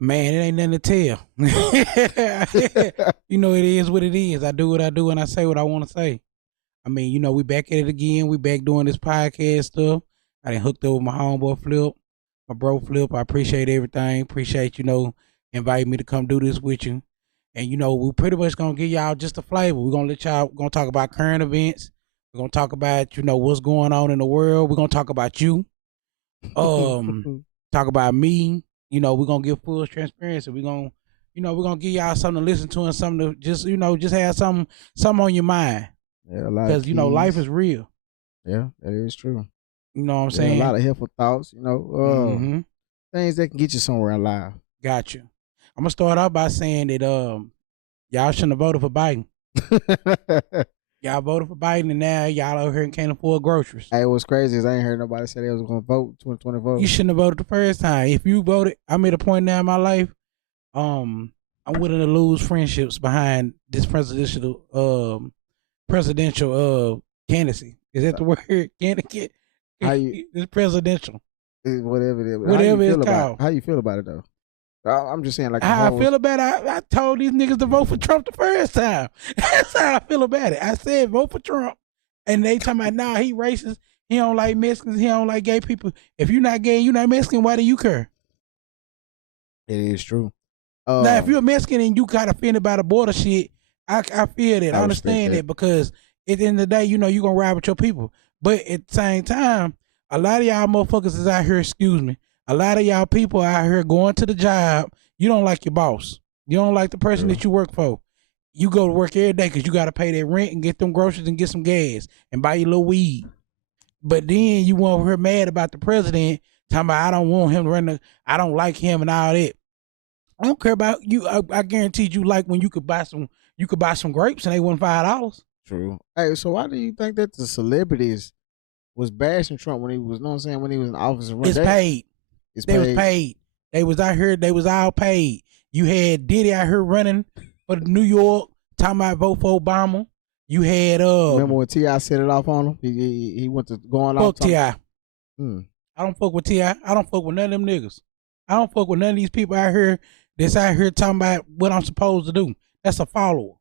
Man, it ain't nothing to tell. You know, it is what it is. I do what I do and I say what I want to say. I mean, you know, we back at it again. We back doing this podcast stuff. I done hooked up with my homeboy Flip, my bro Flip. I appreciate everything. Appreciate, inviting me to come do this with you. And, we pretty much going to give y'all just a flavor. We're going to we're going to talk about current events. We're going to talk about, what's going on in the world. We're going to talk about you. Talk about me. We're going to give full transparency. We're gonna give y'all something to listen to and something to just have something on your mind. Yeah, a lot because life is real. Yeah, that is true. You know what I'm saying? A lot of helpful thoughts. Things that can get you somewhere in life. Got you. I'm gonna start out by saying that y'all shouldn't have voted for Biden. Y'all voted for Biden and now y'all over here and can't afford groceries. Hey, what's crazy is I ain't heard nobody say they was gonna vote 2024. You shouldn't have voted the first time. If you voted, I'm at a point now in my life. I'm willing to lose friendships behind this presidential candidacy. Is that the word? Candidate? It's presidential. Whatever it is. Whatever it's called. How you feel about it though? I'm just saying, like, how I feel about it. I told these niggas to vote for Trump the first time. That's how I feel about it. I said vote for Trump, and they talking about nah, he racist. He don't like Mexicans. He don't like gay people. If you're not gay, you're not Mexican. Why do you care? It is true. Now, if you're a Mexican and you got offended by the border shit, I feel that. I understand that because at the end of the day, you're going to ride with your people. But at the same time, a lot of y'all motherfuckers is out here, a lot of y'all people out here going to the job. You don't like your boss. You don't like the person that you work for. You go to work every day because you got to pay that rent and get them groceries and get some gas and buy your little weed. But then you want her mad about the president, talking about I don't want him to run I don't like him and all that. I don't care about you. I guarantee you like when you could buy some grapes and they wasn't $5. True. Hey, so why do you think that the celebrities was bashing Trump when he was, when he was in office? It's paid. They was paid. They was out here. They was all paid. You had Diddy out here running for New York, talking about vote for Obama. You had remember when T.I. set it off on him? He went to going off. Fuck T.I. I don't fuck with T.I. I don't fuck with none of them niggas. I don't fuck with none of these people out here that's out here talking about what I'm supposed to do. That's a follower.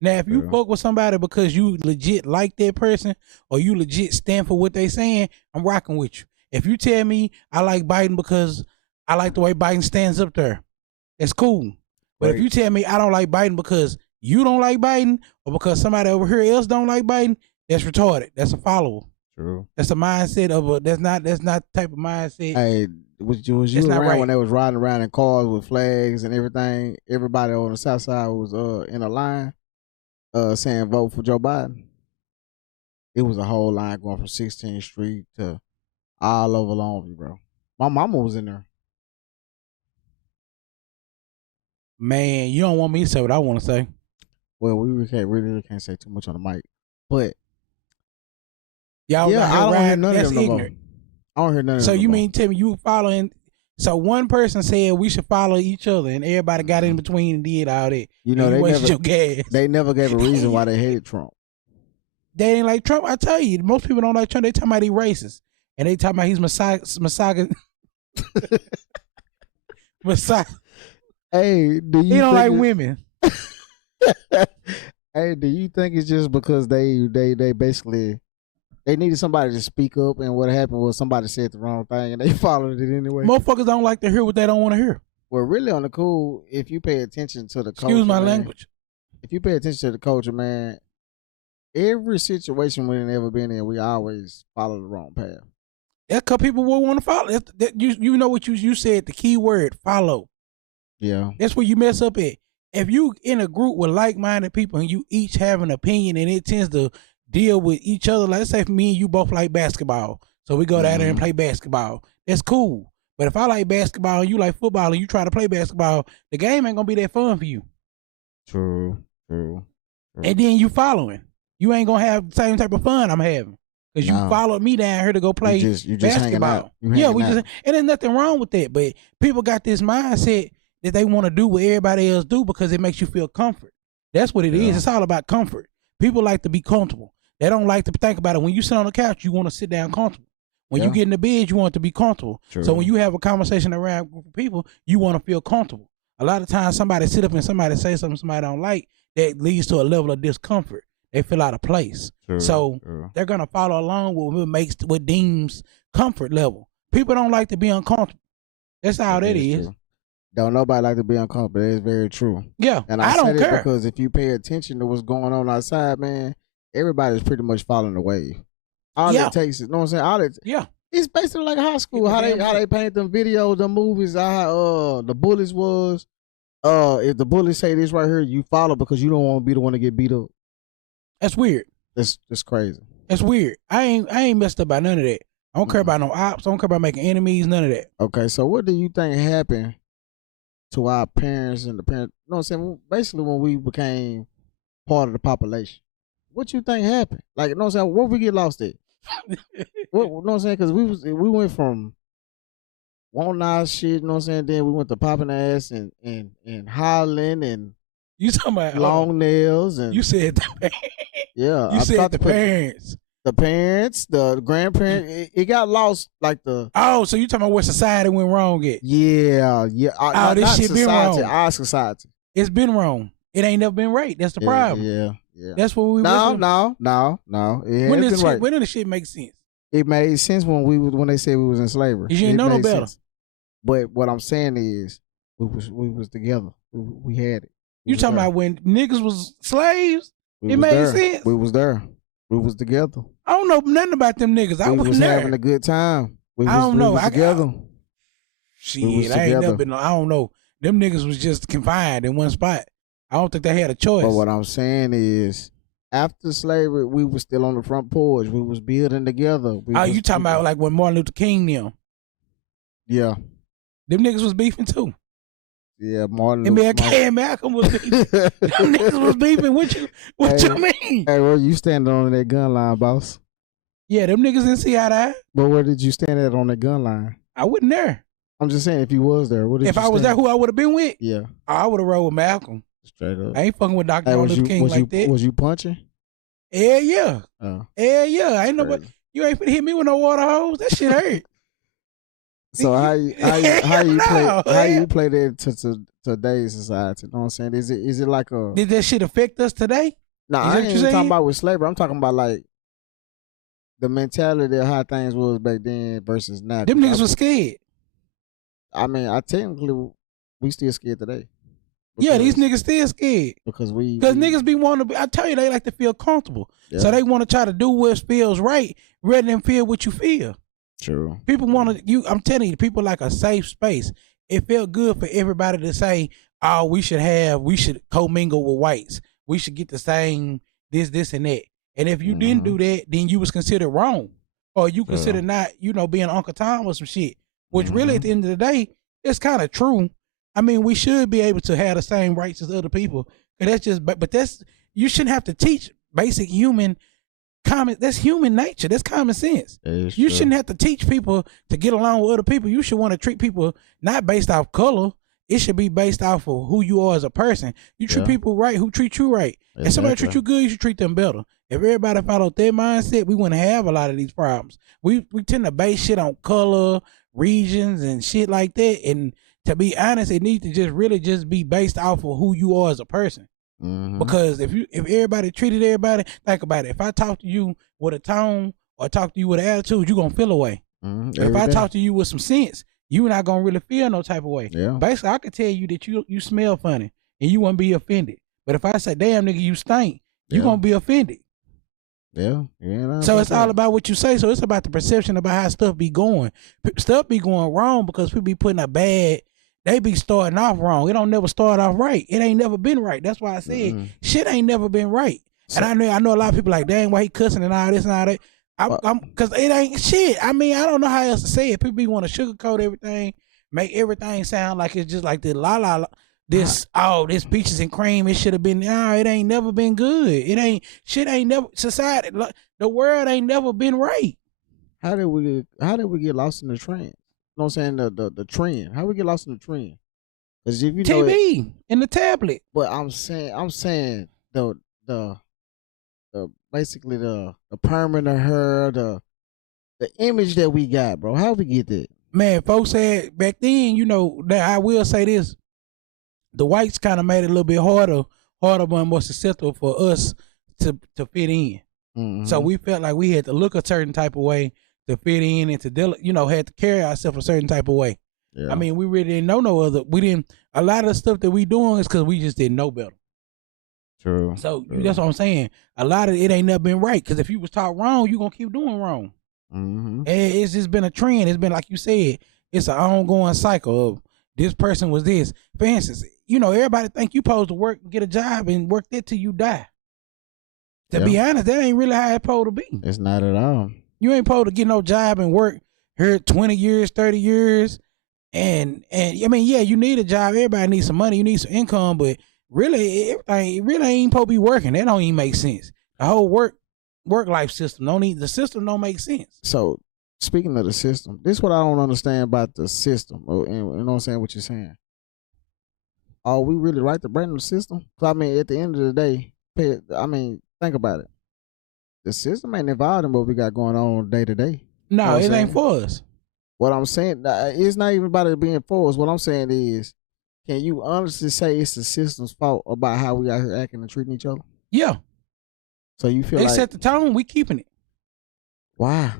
Now, if you fuck with somebody because you legit like that person or you legit stand for what they saying, I'm rocking with you. If you tell me I like Biden because I like the way Biden stands up there, it's cool. But if you tell me I don't like Biden because you don't like Biden or because somebody over here else don't like Biden, that's retarded. That's a follower. True. That's a mindset of that's not the type of mindset. Hey, was you around when they was riding around in cars with flags and everything? Everybody on the south side was in a line saying vote for Joe Biden. It was a whole line going from 16th Street to all over Longview, bro. My mama was in there. Man, you don't want me to say what I want to say. Well, we really can't say too much on the mic, but y'all, I don't hear none of them no more. I don't hear none of them. So you mean tell me you following? So one person said we should follow each other, and everybody got in between and did all that. They never gave a reason why they hated Trump. They ain't like Trump. I tell you, most people don't like Trump. They talking about he racist, and they talking about he's misogynist. Hey, he don't like women. Hey, do you think it's just because they basically they needed somebody to speak up, and what happened was somebody said the wrong thing and they followed it anyway? Motherfuckers don't like to hear what they don't want to hear. Well, really on the cool, if you pay attention to the culture, excuse my language. If you pay attention to the culture, man, every situation we've ever been in, we always follow the wrong path. That's because people will want to follow. You know what you said, the key word, follow. Yeah. That's where you mess up at. If you in a group with like-minded people and you each have an opinion and it tends to deal with each other, like let's say for me and you both like basketball, so we go down there and play basketball. That's cool. But if I like basketball and you like football and you try to play basketball, the game ain't gonna be that fun for you. True. And then you following. You ain't gonna have the same type of fun I'm having. Because you followed me down here to go play basketball. And there's nothing wrong with that. But people got this mindset that they want to do what everybody else do because it makes you feel comfort. That's what it is. It's all about comfort. People like to be comfortable. They don't like to think about it. When you sit on the couch, you want to sit down comfortable. When you get in the bed, you want it to be comfortable. True. So when you have a conversation around a group of people, you want to feel comfortable. A lot of times somebody sit up and somebody say something somebody don't like, that leads to a level of discomfort. They feel out of place. So they're going to follow along with what deems comfort level. People don't like to be uncomfortable. That's how that is. True. Don't nobody like to be uncomfortable. That's very true. Yeah, and I don't care. Because if you pay attention to what's going on outside, man, everybody's pretty much following the wave. All it takes is, you know what I'm saying? It's basically like high school. How they paint them videos, them movies, how the bullies was. If the bullies say this right here, you follow because you don't want to be the one to get beat up. That's weird. That's crazy. That's weird. I ain't messed up by none of that. I don't care about no ops. I don't care about making enemies. None of that. Okay, so what do you think happened to our parents and the parents? You know what I'm saying? Basically, when we became part of the population, what you think happened? Like, you know what I'm saying? Where we get lost at? You know what I'm saying? Because we went from wanting our shit. You know what I'm saying? Then we went to popping ass and hollering and you talking about long nails and you said yeah. You said the parents. The parents, the grandparents, it got lost like the. Oh, so you talking about where society went wrong at? Yeah. This shit been wrong. Our society. It's been wrong. It ain't never been right. That's the problem. Yeah. That's what we. No. When did the shit make sense? It made sense when they said we was in slavery. You didn't know no better. Sense. But what I'm saying is, we was together. We had it. You talking about when niggas was slaves? It made sense. We was there. We was together. I don't know nothing about them niggas. I wasn't there. Having a good time. I don't know. Together. Shit, I ain't never been. I don't know. Them niggas was just confined in one spot. I don't think they had a choice. But what I'm saying is, after slavery, we was still on the front porch. We was building together. You talking about like when Martin Luther King them? Yeah. Them niggas was beefing too. Yeah, Martin. And Malcolm was beefing. Them niggas was beefing. What you mean? Hey, where you standing on that gun line, boss? Yeah, them niggas didn't see eye to eye. But where did you stand at on that gun line? I wasn't there. I'm just saying, if you was there, if I was there, who I would have been with? Yeah, I would have rolled with Malcolm. Straight up. I ain't fucking with Dr. Martin Luther King like that. Was you punching? Hell yeah. Hell yeah. I ain't nobody. You ain't finna hit me with no water hose. That shit hurt. So how you play that to today's society? You know what I'm saying? Is it like a? Did that shit affect us today? No, I ain't even talking about with slavery. I'm talking about like the mentality of how things was back then versus now. Them niggas was scared. I mean, we still scared today. Yeah, these niggas still scared. Because niggas be wanting to be, I tell you, they like to feel comfortable. Yeah. So they want to try to do what feels right rather than feel what you feel. True. People want to, I'm telling you, people like a safe space. It felt good for everybody to say, oh, we should commingle with whites. We should get the same this, and that. And if you didn't do that, then you was considered wrong. Or you considered not, being Uncle Tom or some shit. Which really, at the end of the day, it's kind of true. I mean, we should be able to have the same rights as other people. But you shouldn't have to teach basic human that's human nature. That's common sense. You shouldn't have to teach people to get along with other people. You should want to treat people not based off color. It should be based off of who you are as a person. You treat people right who treat you right. Exactly. If somebody treat you good, you should treat them better. If everybody followed their mindset, we wouldn't have a lot of these problems. We tend to base shit on color, regions, and shit like that. And to be honest, it needs to just be based off of who you are as a person. Mm-hmm. Because if everybody treated everybody, think about it. If I talk to you with a tone or talk to you with an attitude, you're gonna feel a way. Mm-hmm. If I talk to you with some sense, you're not gonna really feel no type of way. Yeah. Basically, I could tell you that you smell funny and you won't be offended. But if I say, damn nigga, you stink, you're gonna be offended. Yeah. So it's all about what you say. So it's about the perception about how stuff be going. Stuff be going wrong because people be putting they be starting off wrong. It don't never start off right. It ain't never been right. That's why I said shit ain't never been right. So, and I know a lot of people like, dang, why he cussing and all this and all that. Cause it ain't shit. I mean, I don't know how else to say it. People be want to sugarcoat everything, make everything sound like it's just like the this peaches and cream. It should have been. No, it ain't never been good. Shit ain't never society. The world ain't never been right. How did we get lost in the trend? You know what I'm saying? The trend. How we get lost in the trend? Because if you know TV and the tablet. But I'm saying the basically the permanent hair, the image that we got, bro. How we get that? Man, folks said back then, you know, that I will say this. The whites kind of made it a little bit harder and more susceptible for us to fit in. Mm-hmm. So we felt like we had to look a certain type of way to fit in and to, you know, had to carry ourselves a certain type of way. Yeah. I mean, we really didn't know no other. A lot of the stuff that we doing is because we just didn't know better. True. So that's what I'm saying. A lot of it ain't never been right, because if you was taught wrong, you going to keep doing wrong. Mm-hmm. And it's just been a trend. It's been, like you said, it's an ongoing cycle of this person was this. For instance, you know, everybody think you supposed to work, get a job, and work that till you die. To be honest, that ain't really how it's supposed to be. It's not at all. You ain't supposed to get no job and work here 20 years, 30 years. And I mean, yeah, you need a job. Everybody needs some money. You need some income. But really, everything really ain't supposed to be working. That don't even make sense. The whole work life system the system don't make sense. So speaking of the system, this is what I don't understand about the system. And you know what I'm saying? What you're saying? Are we really right to brand new system? Because I mean, at the end of the day, think about it. The system ain't involved in what we got going on day to day. No, it ain't for us. What I'm saying, it's not even about it being for us. What I'm saying is, can you honestly say it's the system's fault about how we out here acting and treating each other? Yeah. So you feel they like... set the tone, we keeping it. Why?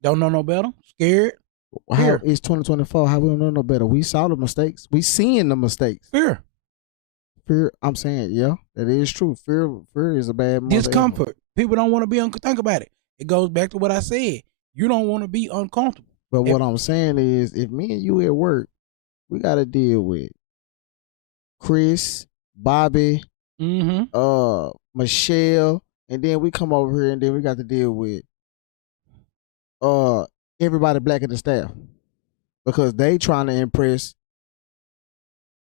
Don't know no better. Scared. How it's 2024? How we don't know no better? We saw the mistakes. We seeing the mistakes. Fear. I'm saying, yeah, that is true. Fear is a bad mother. Discomfort. People don't want to be think about it. It goes back to what I said. You don't want to be uncomfortable. But what I'm saying is, if me and you at work, we got to deal with Chris, Bobby, Michelle, and then we come over here and then we got to deal with everybody black in the staff, because they trying to impress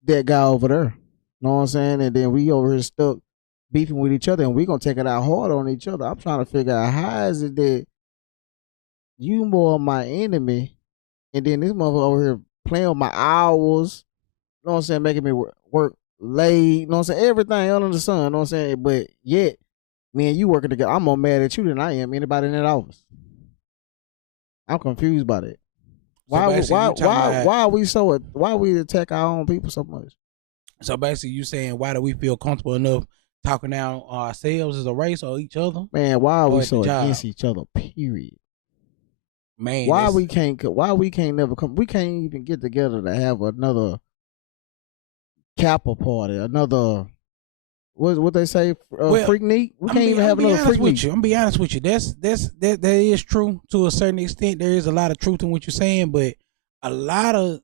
that guy over there. Know what I'm saying? And then we over here stuck beefing with each other, and we gonna take it out hard on each other. I'm trying to figure out, how is it that you more of my enemy, and then this motherfucker over here playing with my hours, you know what I'm saying, making me work late, you know what I'm saying, everything under the sun, you know what I'm saying, but yet, me and you working together, I'm more mad at you than I am anybody in that office. I'm confused by that. Why we attack our own people so much? So basically, you saying, why do we feel comfortable enough talking down ourselves as a race or each other? Man, why are we so against each other? Period. Man, why we can't never come? We can't even get together to have another Kappa party, another what they say, freak neat. We can't even have another freak neat. I'm gonna be honest with you. That is true to a certain extent. There is a lot of truth in what you're saying, but a lot of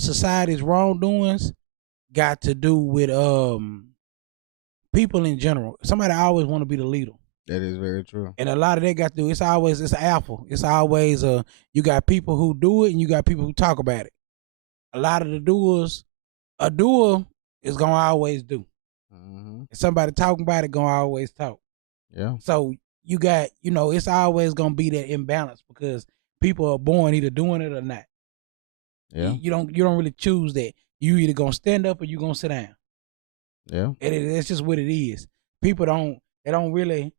society's wrongdoings got to do with people in general. Somebody always want to be the leader. That is very true. And a lot of that got to do, it's alpha. It's always you got people who do it and you got people who talk about it. A lot of the doers, a doer is gonna always do. Mm-hmm. If somebody talking about it, gonna always talk. Yeah. So you got, it's always gonna be that imbalance, because people are born either doing it or not. Yeah. You don't really choose that. You either gonna stand up or you gonna sit down. Yeah. And it's just what it is. People don't really.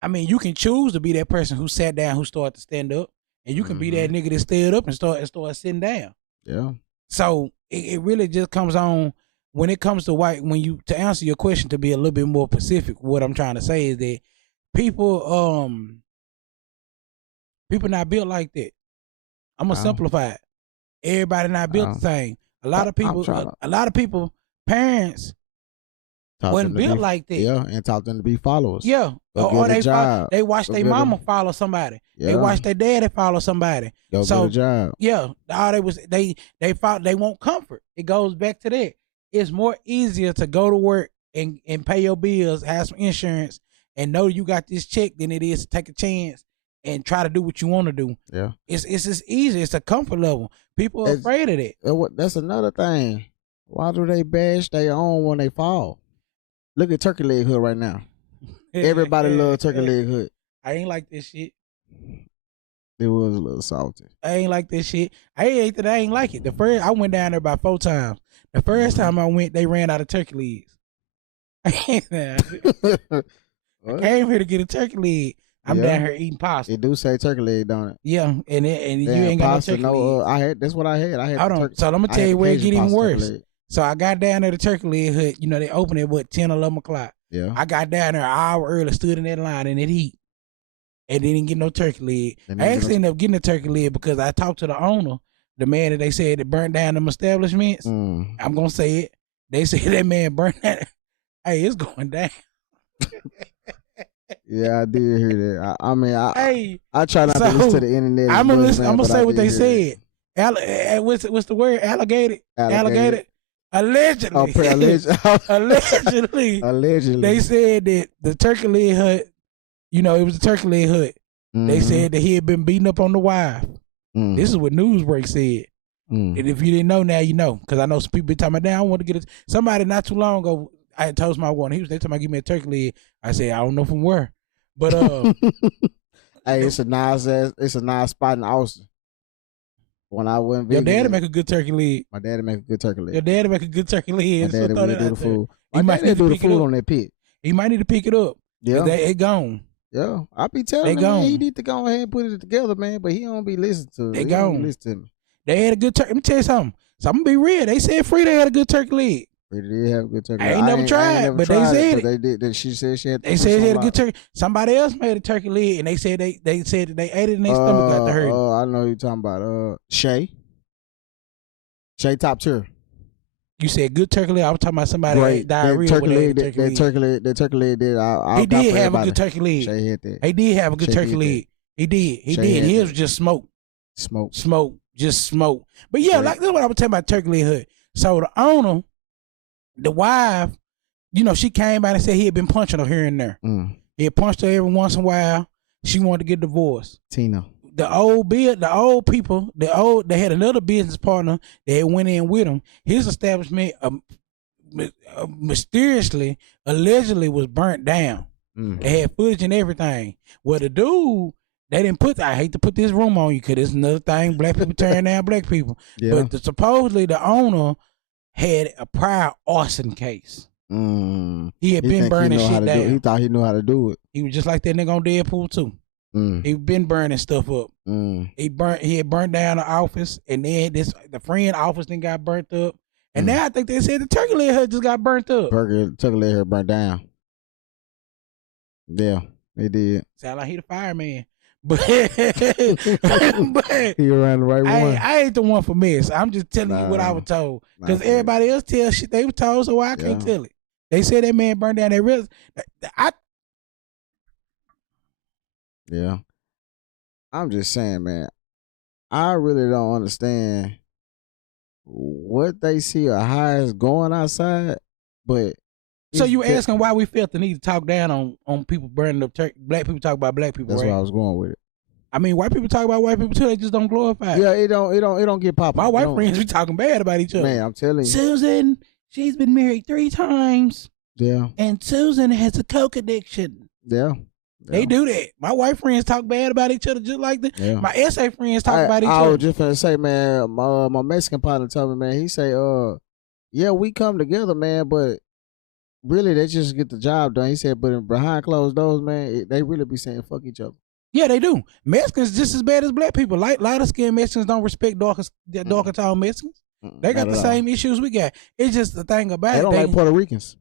I mean, you can choose to be that person who sat down, who started to stand up, and you can be that nigga that stood up and start sitting down. Yeah. So it really just comes on when it comes to white. To answer your question, to be a little bit more specific, what I'm trying to say is that people not built like that. I'm gonna simplify it. Everybody not built the same. A lot of people, parents wasn't built like that. Yeah, and taught them to be followers. Yeah. Or they watch their mama follow somebody. Yeah. They watch their daddy follow somebody. Go get a job. Yeah. They want comfort. It goes back to that. It's more easier to go to work and pay your bills, have some insurance, and know you got this check than it is to take a chance and try to do what you want to do. Yeah. It's just easy. It's a comfort level. People are afraid of that. That's another thing. Why do they bash their own when they fall? Look at turkey leg hood right now. Everybody love turkey leg hood. I ain't like this shit. It was a little salty. I ain't like this shit. I ain't like it. I went down there about 4 times. The first time I went, they ran out of turkey legs. I came here to get a turkey leg. I'm down here eating pasta. It do say turkey leg, don't it? Yeah, and you ain't got pasta, no turkey leg. I had. That's what I had. I had. Hold on. So I'm gonna tell you where it get even worse. So I got down there to turkey leg hut. You know they open it what 10 or 11 o'clock. Yeah. I got down there an hour early, stood in that line, and it heat. And they didn't get no turkey leg. I actually ended up getting a turkey leg because I talked to the owner, the man that they said that burnt down them establishments. I'm gonna say it. They said that man burnt that. Hey, it's going down. Yeah, I did hear that. I try not to listen to the internet. I'm gonna say what they said. What's the word? Alligator. Allegedly. Allegedly. They said that the turkey leg hut, you know, it was a turkey leg hut. They said that he had been beating up on the wife. This is what Newsbreak said. And if you didn't know, now you know. Because I know some people been talking about, I want to get it. Somebody not too long ago, I had told my one. They talking about give me a turkey leg. I said, I don't know from where. But hey, it's a nice spot in Austin. When I went your daddy make a good turkey leg. My daddy make a good turkey leg. Your daddy make a good turkey leg. My daddy really do the food. He might need to do the pick it food up on that pit. He might need to pick it up. Yeah. It gone. Yeah. I be telling him, man, he need to go ahead and put it together, man, but he don't be listening to it. They gone. Listen to me. They had a good turkey. Let me tell you something. So I'm going to be real. They said Frida had a good turkey leg. Frida did have a good turkey leg. I ain't never tried, but they said it. She said she had. They said she had a good turkey. Somebody else made a turkey leg, and they said they said that they ate it and their stomach got to hurt. I know who you're talking about. Shay top tier. You said good turkey leg. I was talking about somebody that ate diarrhea. That turkey leg did. He did have a good turkey leg. Shay had that. He did have a good turkey leg. He did. His was just smoke. Just smoke. But yeah, like that's what I was talking about turkey leg hut. So the owner, the wife, you know, she came out and said he had been punching her here and there. He had punched her every once in a while. She wanted to get divorced. Tina. The old people, they had another business partner that went in with him. His establishment mysteriously, allegedly was burnt down. They had footage and everything. Well, the dude, they didn't put, I hate to put this room on you because it's another thing, black people turn down black people. Yeah. But supposedly the owner had a prior arson case. He had been burning shit down. He thought he knew how to do it. He was just like that nigga on Deadpool 2. He been burning stuff up. He had burnt down the office, and then the friend office then got burnt up. And now I think they said the turkey leg hut just got burnt up. Turkey leg hut burnt down. Yeah, they did. Sound like he the fireman. But he around the right one. I ain't the one for mess. I'm just telling you what I was told. Because everybody else tell shit they were told, so I can't tell it. They said that man burned down their ribs. Yeah. I'm just saying, man, I really don't understand what they see or how it's going outside, but so you asking why we felt the need to talk down on people burning up turkey? Black people talk about black people. That's right? where I was going with it. I mean, white people talk about white people too. They just don't glorify it. Yeah, it don't get popular. My white friends be talking bad about each other. Man, I'm telling you, Susan, she's been married 3 times. Yeah, and Susan has a coke addiction. Yeah. They do that. My white friends talk bad about each other just like that. Yeah. My SA friends talk about each other. I was just gonna say, man, my Mexican partner told me, man, he say, yeah, we come together, man, but really they just get the job done. He said, but behind closed doors, man, they really be saying fuck each other. Yeah, they do. Mexicans just as bad as black people. Lighter skinned Mexicans don't respect darker tone Mexicans. They got the same issues we got. It's just the thing about it. They don't like Puerto Ricans.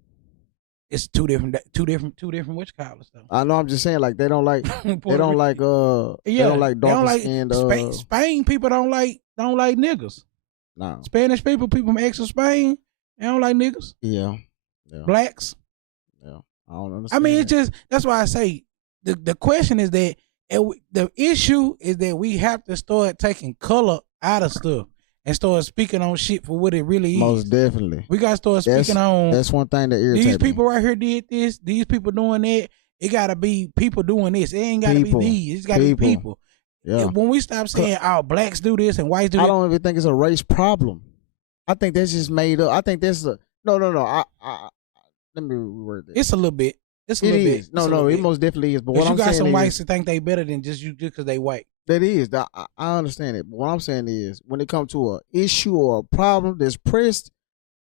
It's two different what you call it though. I know. I'm just saying, like they don't like they don't like dark skinned. Spain people don't like niggas. No. Spanish people from ex of Spain, they don't like niggas. Yeah. Blacks. Yeah. I don't understand. I mean, it's just that's why I say the question is that the issue is that we have to start taking color out of stuff. And start speaking on shit for what it really is. Most definitely. We got to start speaking on. That's one thing that irritates me. These people right here did this. These people doing that. It got to be people doing this. It ain't got to be these. It's got to be people. Yeah. And when we stop saying, blacks do this and whites do that. I don't even think it's a race problem. I think that's just made up. I think that's a. No. Let me reword that. It's a little bit. It's a little bit. No, it most definitely is. But what I'm saying is. You got some whites that think they better than just because they white. That is, I understand it. But what I'm saying is, when it comes to an issue or a problem that's pressed,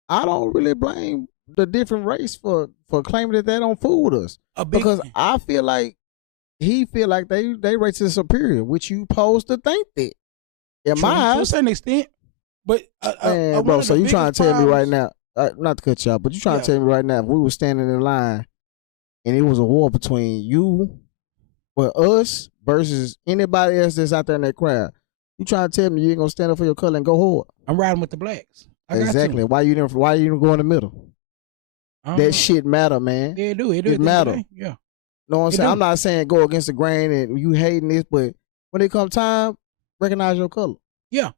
I don't really blame the different race for claiming that they don't fool with us. Because I feel like he feel like they racist superior, which you supposed to think that. In my eyes, to a certain extent. But man, bro, so you trying to tell me right now, not to cut you off, but you trying to tell me right now, if we were standing in line and it was a war between you, us versus anybody else that's out there in that crowd, you trying to tell me you ain't gonna stand up for your color and go hard? I'm riding with the blacks. Exactly. Why you didn't go in the middle? That shit matter, man. Yeah, it do. It matter. Yeah. Know what I'm saying? I'm not saying go against the grain and you hating this, but when it comes time, recognize your color. Yeah.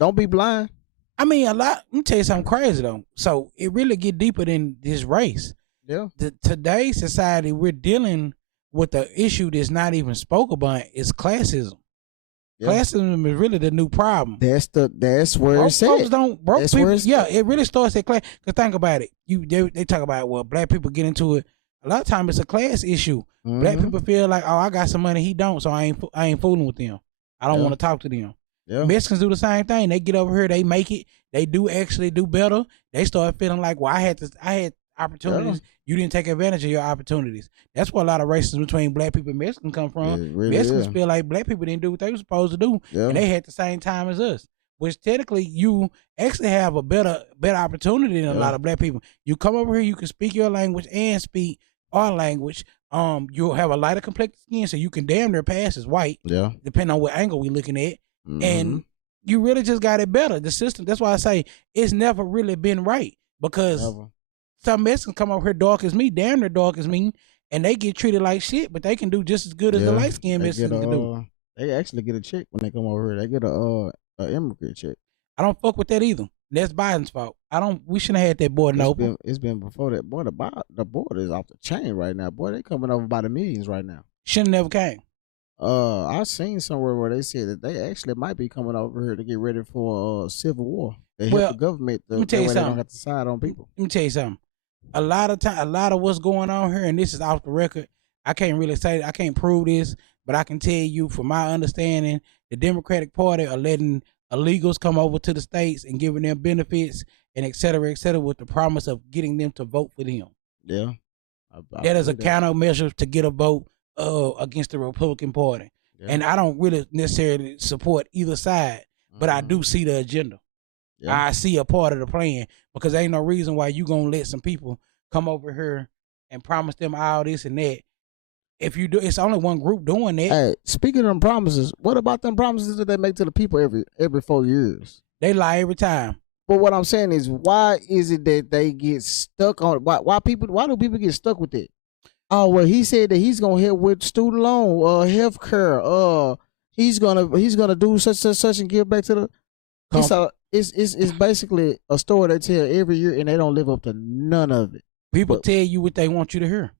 Don't be blind. I mean, let me tell you something crazy though. So it really get deeper than this race. Yeah. Today's society, we're dealing with the issue that's not even spoke about is classism. Yeah. Classism is really the new problem. That's where it's at. Broke people. It really starts at class. Cause think about it. They talk about, well, black people get into it. A lot of times it's a class issue. Mm-hmm. Black people feel like, oh, I got some money, he don't, so I ain't fooling with them. I don't want to talk to them. Yeah. Mexicans do the same thing. They get over here, they make it. They do actually do better. They start feeling like, well, I had opportunities. Yeah. You didn't take advantage of your opportunities. That's where a lot of racism between black people and Mexicans come from. Really Mexicans feel like black people didn't do what they were supposed to do, and they had the same time as us. Which technically you actually have a better opportunity than a lot of black people. You come over here, you can speak your language and speak our language. You'll have a lighter complexion skin, so you can damn near pass as white. Yeah, depending on what angle we're looking at, and you really just got it better. The system. That's why I say it's never really been right because. Some Mexicans come over here dark as me, damn near dark as me, and they get treated like shit, but they can do just as good as the light skinned Mexicans can do. They actually get a check when they come over here. They get a immigrant check. I don't fuck with that either. That's Biden's fault. We shouldn't have had that border open. It's been before that. Boy, the border is off the chain right now. Boy, they coming over by the millions right now. Shouldn't never came. I seen somewhere where they said that they actually might be coming over here to get ready for a civil war. They help the government. Let me tell you something. They don't have to side on people. Let me tell you something. A lot of what's going on here, and this is off the record, I can't really say, I can't prove this, but I can tell you from my understanding, the Democratic Party are letting illegals come over to the states and giving them benefits and et cetera, with the promise of getting them to vote for them. Yeah. That is a countermeasure to get a vote against the Republican Party. Yeah. And I don't really necessarily support either side, but I do see the agenda. Yeah. I see a part of the plan because there ain't no reason why you gonna let some people come over here and promise them all this and that. If you do, it's only one group doing that. Hey, speaking of them promises, what about them promises that they make to the people every 4 years? They lie every time. But what I'm saying is, why is it that they get stuck on? Why do people get stuck with it? Oh well, he said that he's gonna help with student loan, health care. He's gonna do such and give back to the. It's basically a story they tell every year, and they don't live up to none of it. People tell you what they want you to hear.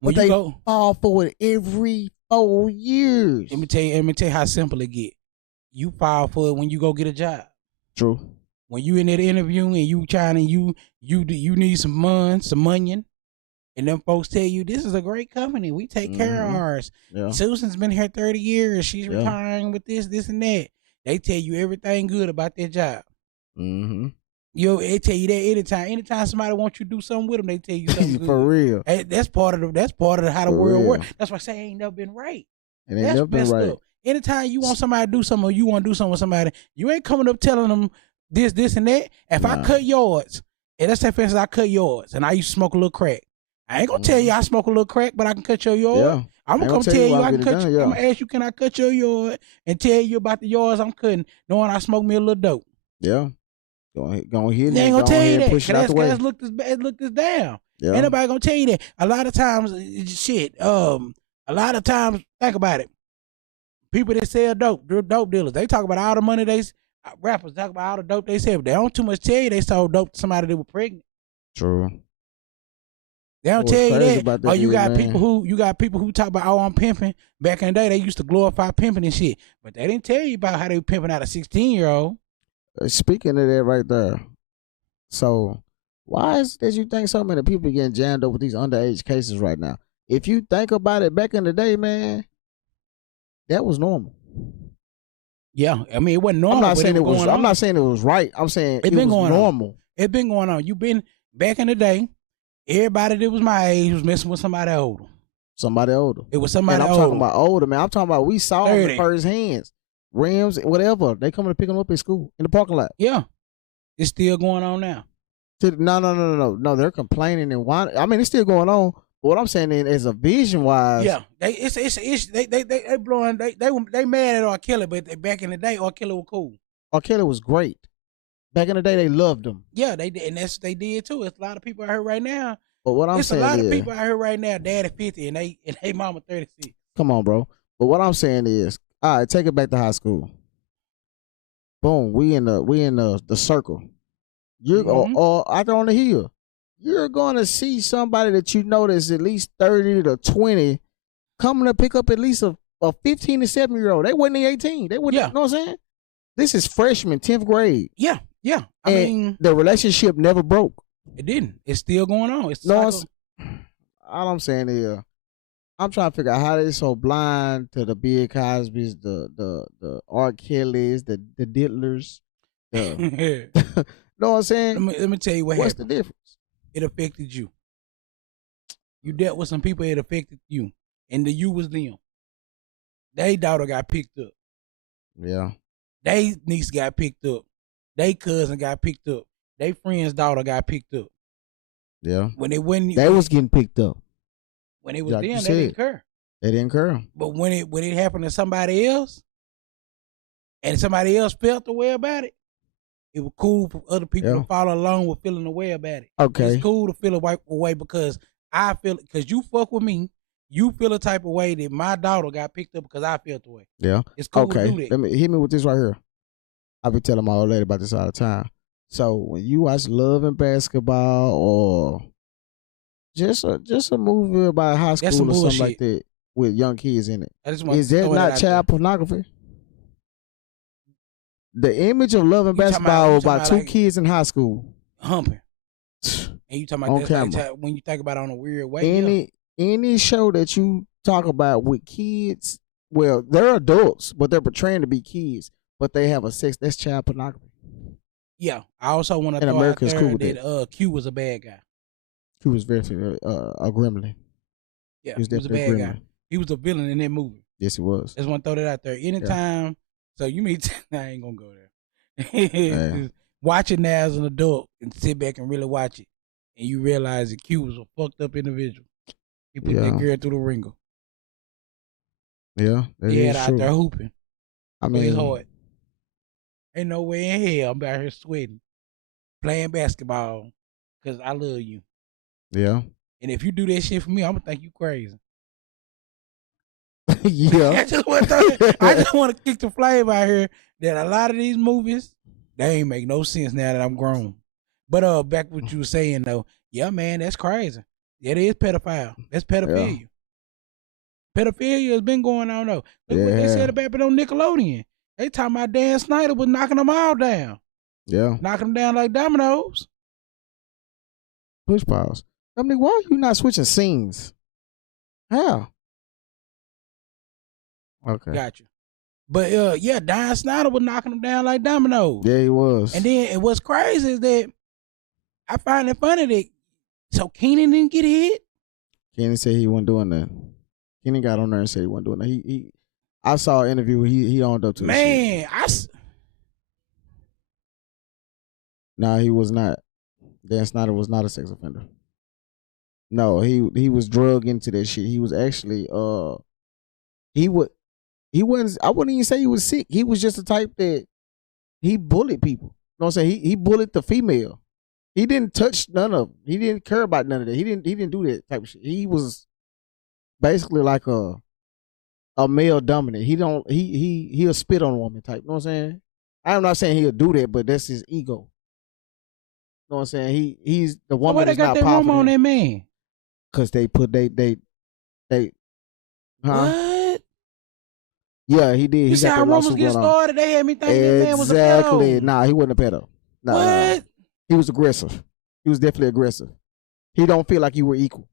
But they fall for it every 4 years. Let me tell you how simple it get. You fall for it when you go get a job. True. When you in that interview and you trying to you need some money, and them folks tell you this is a great company. We take care of ours. Yeah. Susan's been here 30 years. She's retiring with this, and that. They tell you everything good about their job. Mm-hmm. They tell you that anytime. Anytime somebody wants you to do something with them, they tell you something good. For real. Hey, that's part of how the world works. That's why I say it ain't never been right. It ain't never been right. Up. Anytime you want somebody to do something or you want to do something with somebody, you ain't coming up telling them this, and that. If I cut yours, and let's say for instance I cut yours, and I used to smoke a little crack. I ain't gonna tell you I smoke a little crack, but I can cut your yard. Yeah. I'm gonna come tell you I can cut you. I'm gonna ask you, can I cut your yard and tell you about the yards I'm cutting, knowing I smoke me a little dope. Yeah. Go ahead. They ain't gonna tell you that. Let's look this down. Yeah. Ain't nobody gonna tell you that. A lot of times, think about it. People that sell dope dealers, they talk about all the money rappers talk about all the dope they sell, but they don't too much tell you they sold dope to somebody that was pregnant. True. They don't tell you that. Oh, you got people who talk about, oh, I'm pimping. Back in the day, they used to glorify pimping and shit, but they didn't tell you about how they were pimping out a 16-year-old. Speaking of that right there, so why is it that you think so many people getting jammed up with these underage cases right now? If you think about it, back in the day, man, that was normal. Yeah, I mean it wasn't normal. I'm not saying it was right. I'm saying it was normal. It's been going on. Back in the day. Everybody that was my age was messing with somebody older. Somebody older. It was somebody older. And I'm talking about older, man. I'm talking about we saw them in first hands. Rims, whatever. They coming to pick them up at school in the parking lot. Yeah. It's still going on now. No. They're complaining and whining. I mean, it's still going on. But what I'm saying is a vision wise. Yeah, they blowing they mad at R. Kelly, but back in the day, R. Kelly was cool. R. Kelly was great. Back in the day, they loved him. Yeah, they did, and that's they did too. It's a lot of people out here right now. But what I'm saying is, a lot of people out here right now. Daddy 50 and they mama 36. Come on, bro. But what I'm saying is, all right, take it back to high school. Boom, we in the circle. You're or out there on the hill. You're gonna see somebody that you know that's at least 30 to 20 coming to pick up at least a 15 to 7-year-old. They wasn't 18. They wouldn't. You know what I'm saying? This is freshman, 10th grade. Yeah. I mean, the relationship never broke. It didn't. It's still going on. All I'm saying is, I'm trying to figure out how they so blind to the Bill Cosbys, the R. Kellys, the Diddlers. Know what I'm saying? Let me tell you what's the difference. It affected you. You dealt with some people. It affected you, and the you was them. They daughter got picked up. Yeah. They niece got picked up. They cousin got picked up. They friend's daughter got picked up. Yeah. When they was getting picked up. When it was them, they didn't care. They didn't care. But when it happened to somebody else, and somebody else felt the way about it, it was cool for other people to follow along with feeling the way about it. Okay. It's cool to feel a way because I feel because you fuck with me, you feel a type of way that my daughter got picked up because I felt the way. Yeah. It's cool to do that. Let me hit me with this right here. I be telling my old lady about this all the time. So when you watch Love and Basketball or just a movie about high school or something like that with young kids in it, is that not child pornography? The image of Love and Basketball about two kids in high school humping, and you talking about that like, when you think about it on a weird way. Any show that you talk about with kids, well, they're adults, but they're portraying to be kids, but they have a sex. That's child pornography. Yeah, I also want to throw out there that Q was a bad guy. Q was very a gremlin. Yeah, he was a bad guy. He was a villain in that movie. Yes, he was. Just want to throw that out there. Anytime. So you mean I ain't gonna go there. Watch it now as an adult and sit back and really watch it, and you realize that Q was a fucked up individual. He put that girl through the ringer. Yeah, he had out there hooping. I mean, it's hard. Ain't no way in hell I'm out here sweating, playing basketball, because I love you. Yeah. And if you do that shit for me, I'm gonna think you crazy. Yeah. I just want to kick the flame out here that a lot of these movies, they ain't make no sense now that I'm grown. But back what you were saying though, yeah, man, that's crazy. It is pedophile. That's pedophilia. Yeah. Pedophilia has been going on though. Look what they said about it on Nickelodeon. They talking about Dan Snyder was knocking them all down. Yeah. Knocking them down like dominoes. Push pause. I mean, why are you not switching scenes? How? Okay. Got you. But yeah, Dan Snyder was knocking them down like dominoes. Yeah, he was. And then what's crazy is that I find it funny that so Keenan didn't get hit. Keenan said he wasn't doing that. Keenan got on there and said he wasn't doing that. I saw an interview where he owned up to man, Nah, he was not. Dan Snyder was not a sex offender. No, he was drugged into that shit. He was actually he wasn't, I wouldn't even say he was sick. He was just the type that he bullied people. You know what I'm saying? He bullied the female. He didn't touch none of them. He didn't care about none of that. He didn't do that type of shit. He was basically like a male dominant. He'll spit on a woman type. You know what I'm saying? I'm not saying he'll do that, but that's his ego. You know what I'm saying? He's the woman. Why they got that woman on that man? Cause they put they What? Yeah, he did. You see how rumors get started? They had me thinking that man was a pedo. Exactly. Nah, he wasn't a pedo. Nah, what? Nah. He was aggressive. He was definitely aggressive. He don't feel like you were equal.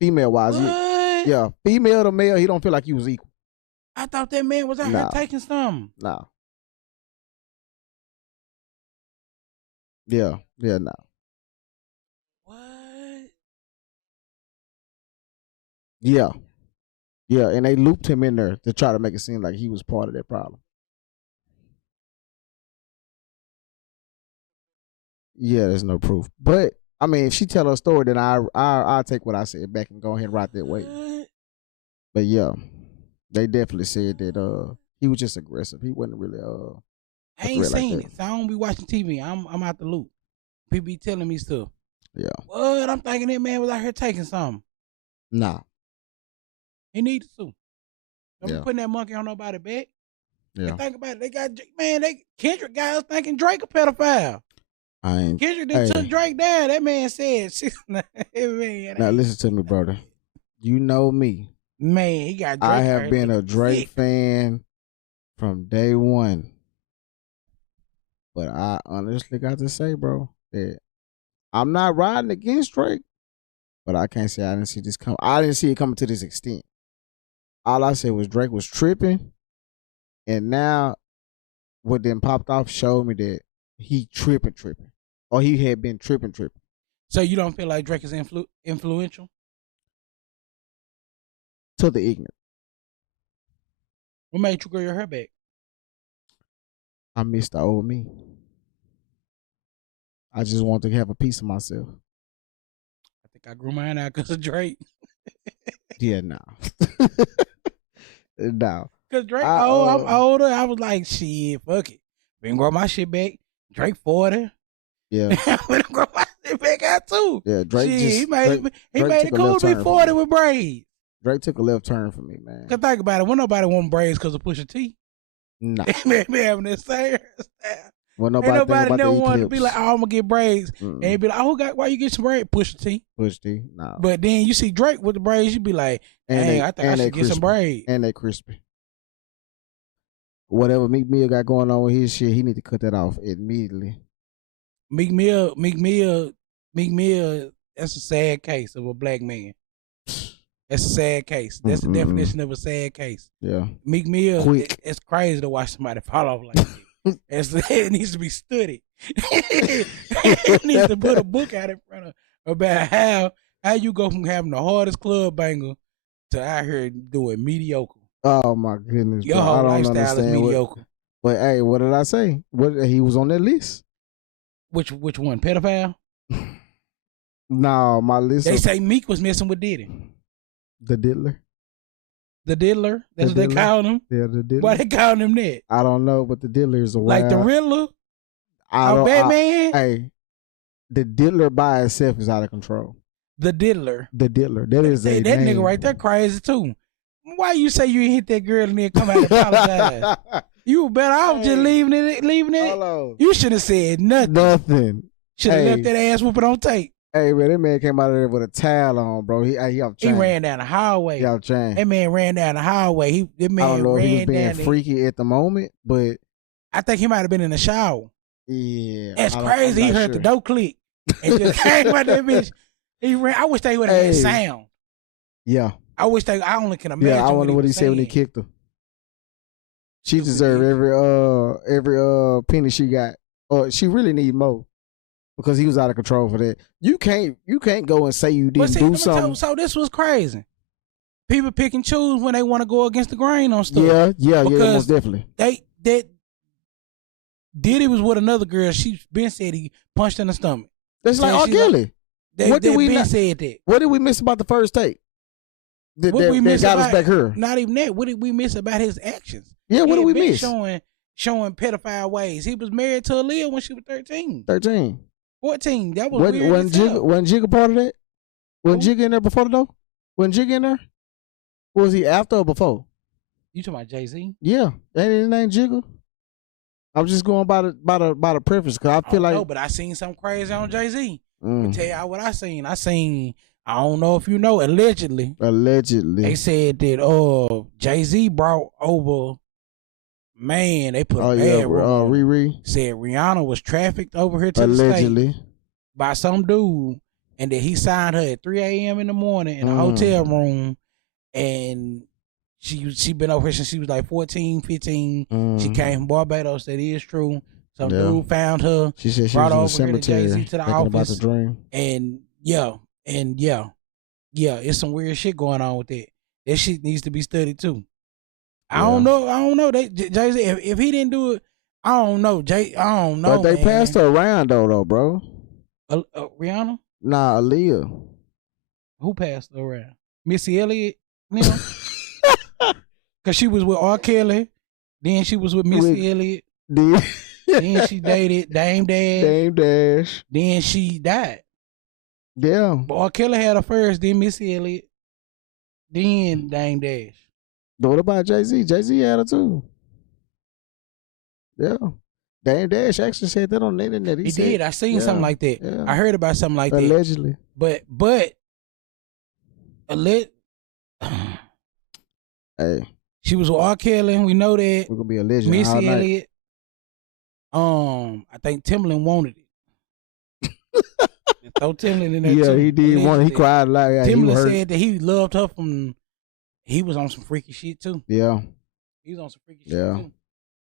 Female wise. What? Yeah. Female to male, he don't feel like you was equal. I thought that man was out here taking something. Nah. Yeah. Yeah, nah. What? Yeah. Yeah, and they looped him in there to try to make it seem like he was part of that problem. Yeah, there's no proof. But I mean, if she tell her story, then I'll take what I said back and go ahead and ride that way. But yeah, they definitely said that he was just aggressive. He wasn't really I ain't seen it, so I don't be watching TV. I'm out the loop. People be telling me stuff. Yeah. What? I'm thinking that man was out here taking something. Nah. He needs to. Don't be putting that monkey on nobody's back. Yeah. And think about it. They got Kendrick guys thinking Drake a pedophile. Kendrick took Drake down. That man said, man, now listen to me, brother. You know me. Man, he got Drake. I have been a Drake fan from day one. But I honestly got to say, bro, that I'm not riding against Drake. But I can't say I didn't see this come. I didn't see it coming to this extent. All I said was Drake was tripping. And now what then popped off showed me that he tripping. Or he had been tripping. So you don't feel like Drake is influential? To the ignorant. What made you grow your hair back? I miss the old me. I just want to have a piece of myself. I think I grew mine out because of Drake. Yeah, no. No. Because Drake, I'm older. I was like, shit, fuck it. Been grow my shit back. Drake 40. Yeah. I'm gonna grow my shit back out too. Yeah, Drake shit, just, he made it cool to be 40 with braids. Drake took a left turn for me, man. Cause think about it, when nobody want braids because of Pusha T. Nah. They be having this same style. Well, ain't nobody never want to be like, oh, I'm gonna get braids. And they be like, oh, why you get some braids? Pusha T. Pusha T, nah. But then you see Drake with the braids, you be like, dang, I think I should get some braids. And they crispy. Whatever Meek Mill got going on with his shit, he need to cut that off immediately. Meek Mill, that's a sad case of a black man. That's a sad case. That's the definition of a sad case. Yeah. Meek Mill, it's crazy to watch somebody fall off like that. It needs to be studied. It needs to put a book out in front of about how you go from having the hardest club banger to out here doing mediocre. Oh my goodness, your whole lifestyle is mediocre. But hey, what did I say? He was on that list. Which one? Pedophile? No, my list. They say Meek was messing with Diddy. The diddler. The diddler? That's what they call him? Yeah, the diddler. Why they calling him that? I don't know, but the diddler is a wild. Like the Riddler? Batman? Hey, the diddler by itself is out of control. The diddler. The diddler. That is a that name. Nigga right there crazy too. Why you say you hit that girl and then come out and apologize? You better off just leaving it. Hello. You should have said nothing. Nothing. Should have left that ass whooping on tape. Hey man, that man came out of there with a towel on, bro. He off chain. He ran down the highway. He off chain. That man ran down the highway. I don't know if he was being freaky at the moment, but I think he might have been in the shower. Yeah. That's crazy. He heard the door click and just came out that bitch. He ran. I wish they would have had sound. Yeah. I only can imagine. Yeah, I wonder what he said when he kicked her. She deserved every penny she got. Or she really need more. Because he was out of control for that. You can't go and say you didn't do something. So this was crazy. People pick and choose when they want to go against the grain on stuff. Yeah, most definitely. Diddy was with another girl. She been said he punched in the stomach. That's like R. Kelly. What did we miss? Said that. What did we miss about the first take? That got us back here. Not even that. What did we miss about his actions? Yeah, what did we miss? Showing pedophile ways. He was married to Aaliyah when she was 13. 14. That was weird. Wasn't Jigga part of that? Wasn't Jigga in there before though? Wasn't Jigga in there? Was he after or before? You talking about Jay-Z? Yeah. Ain't his name Jigga? I'm just going by the preference because I feel like. No, but I seen something crazy on Jay-Z. Let me tell y'all what I seen. I don't know if you know, allegedly. They said that Jay-Z brought over, man, they put a bad rumor. Riri. Said Rihanna was trafficked over here to the state by some dude, and that he signed her at 3 a.m. in the morning in a hotel room, and she been over here since she was like 14, 15. She came from Barbados. That is true. Some dude found her. She said she brought was in the over cemetery Jay-Z to the office. about the dream. And yeah. Yeah, it's some weird shit going on with that. That shit needs to be studied too. I don't know. Jay Z, if he didn't do it, I don't know. I don't know. But they passed her around though, bro. Rihanna? Nah, Aaliyah. Who passed her around? Missy Elliott? You know? Cause she was with R. Kelly, then she was with Missy Elliott. Then she dated Dame Dash. Then she died. Yeah. But R. Kelly had her first, then Missy Elliott, then Dame Dash. What about Jay-Z? Jay-Z had her too. Yeah. Dame Dash actually said that on the internet. He did. I seen something like that. Yeah. I heard about something like Allegedly. that. But hey. She was with R. Kelly, we know that. We're gonna be a legend. Missy Elliott. I think Timbaland wanted it. Throw Timbaland in there too. Yeah, he did want it. He cried a lot. Timbaland said that he loved her from he was on some freaky shit too. Yeah. He was on some freaky shit too.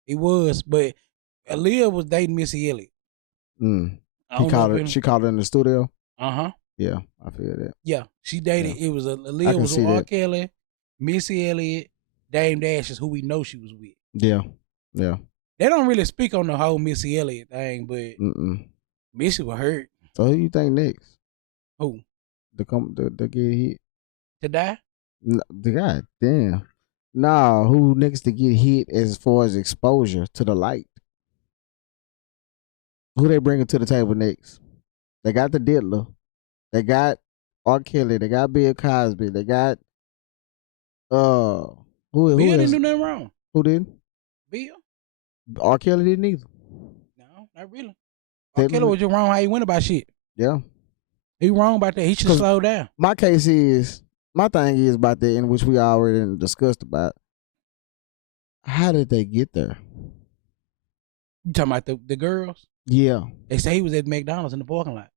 He was, but Aaliyah was dating Missy Elliott. She called her in the studio. Uh-huh. Yeah, I feel that. Yeah. She dated it was Aaliyah was with R. Kelly, Missy Elliott, Dame Dash is who we know she was with. Yeah. Yeah. They don't really speak on the whole Missy Elliott thing, but Missy was hurt. So who you think next? Who? To get hit? To die? The God damn. Nah, who next to get hit as far as exposure to the light? Who they bringing to the table next? They got the Diddler. They got R. Kelly. They got Bill Cosby. They got who didn't do nothing wrong. Who did? Bill. R. Kelly didn't either. No, not really. R. Kelly was just wrong how he went about shit. Yeah. He wrong about that. He should slow down. My thing is about that, in which we already discussed about. How did they get there? You talking about the girls? Yeah. They say he was at McDonald's in the parking lot.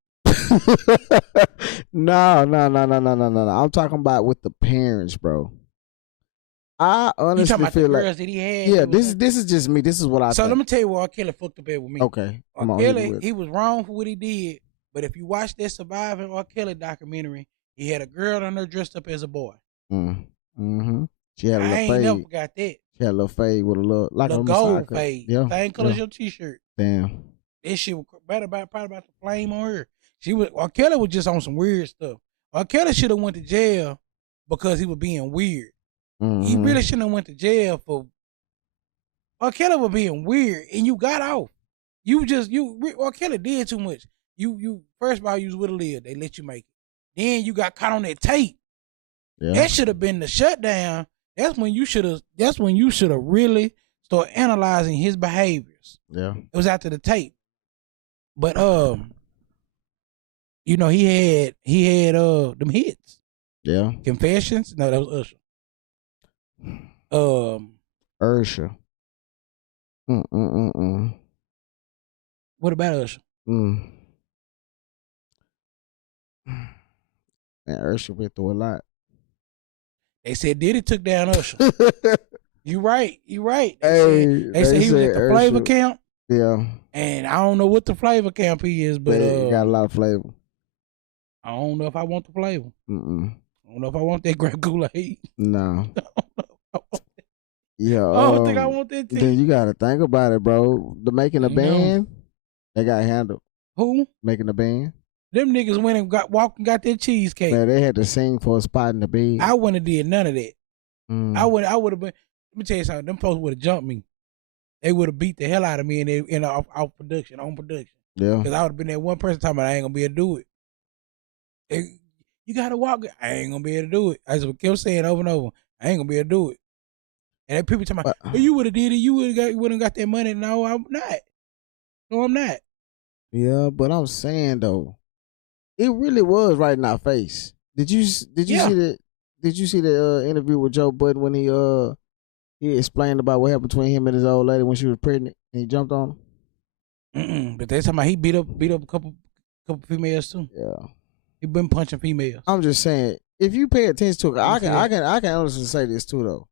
No. I'm talking about with the parents, bro. I honestly feel like that he had. Yeah, this is just me. This is what I. So think. let me tell you what R. Kelly fucked up with me. Okay, R. Kelly, he was wrong for what he did, but if you watch that Surviving R. Kelly documentary, he had a girl on there dressed up as a boy. Mm-hmm. She had a little fade. I ain't never forgot that. She had a little fade with a little like a gold fade. Yeah, same color as your t-shirt. Damn. That shit was probably about the flame on her. R. Kelly was just on some weird stuff. R. Kelly should have went to jail because he was being weird. Mm-hmm. He really shouldn't have went to jail for. R. Kelly was being weird, and you got off. R. Kelly did too much. You first of all, you was with Aaliyah. They let you make it. Then you got caught on that tape. Yeah. That should have been the shutdown. That's when you should have really started analyzing his behaviors. Yeah, it was after the tape. But he had them hits. Yeah, Confessions. No, that was Usher. Usher. What about Usher? Man, Usher went through a lot. They said Diddy took down Usher. You right. They They said he was at the Usher, flavor camp. Yeah. And I don't know what the flavor camp is, but he got a lot of flavor. I don't know if I want the flavor. I don't know if I want that grape Kool-Aid. No. I don't think I want that tea. Then you gotta think about it, bro. The making a band, they got handled. Who? Making a band. Them niggas went and got their cheesecake. Man, they had to sing for a spot in the bed. I wouldn't have did none of that. I would have been. Let me tell you something. Them folks would have jumped me. They would have beat the hell out of me in off production, on production. Yeah. Because I would have been that one person talking about I ain't gonna be able to do it. You gotta walk it. I ain't gonna be able to do it. I just kept saying over and over, I ain't gonna be able to do it. And people talking about, well, you would have did it. You wouldn't got that money. No, I'm not. No, I'm not. Yeah, but I'm saying though, it really was right in our face. Did you see that? Did you see the interview with Joe Budden when he explained about what happened between him and his old lady when she was pregnant and he jumped on her? But they talking about he beat up a couple females too. Yeah, he been punching females. I'm just saying, if you pay attention to it, I can honestly say this too though.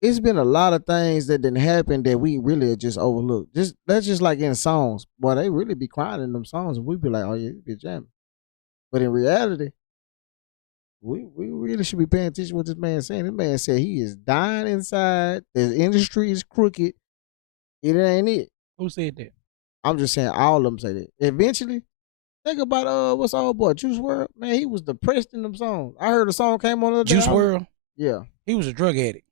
It's been a lot of things that didn't happen that we really just overlooked. That's just like in songs. Boy, they really be crying in them songs, and we be like, "Oh yeah, you be jamming." But in reality, we really should be paying attention to what this man is saying. This man said he is dying inside. The industry is crooked. It ain't it. Who said that? I'm just saying all of them say that. Eventually, think about what's old boy Juice WRLD. Man, he was depressed in them songs. I heard a song came on the other day. Juice WRLD. Yeah, he was a drug addict.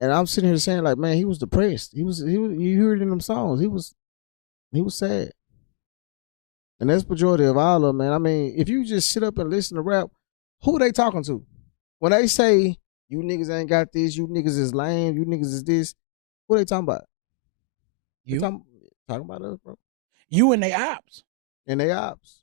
And I'm sitting here saying like, man, he was depressed. He was. You heard it in them songs. He was sad. And that's majority of all of them, man. I mean, if you just sit up and listen to rap, who they talking to? When they say you niggas ain't got this, you niggas is lame, you niggas is this, who they talking about? You talking about us, bro. You and they ops. And they ops.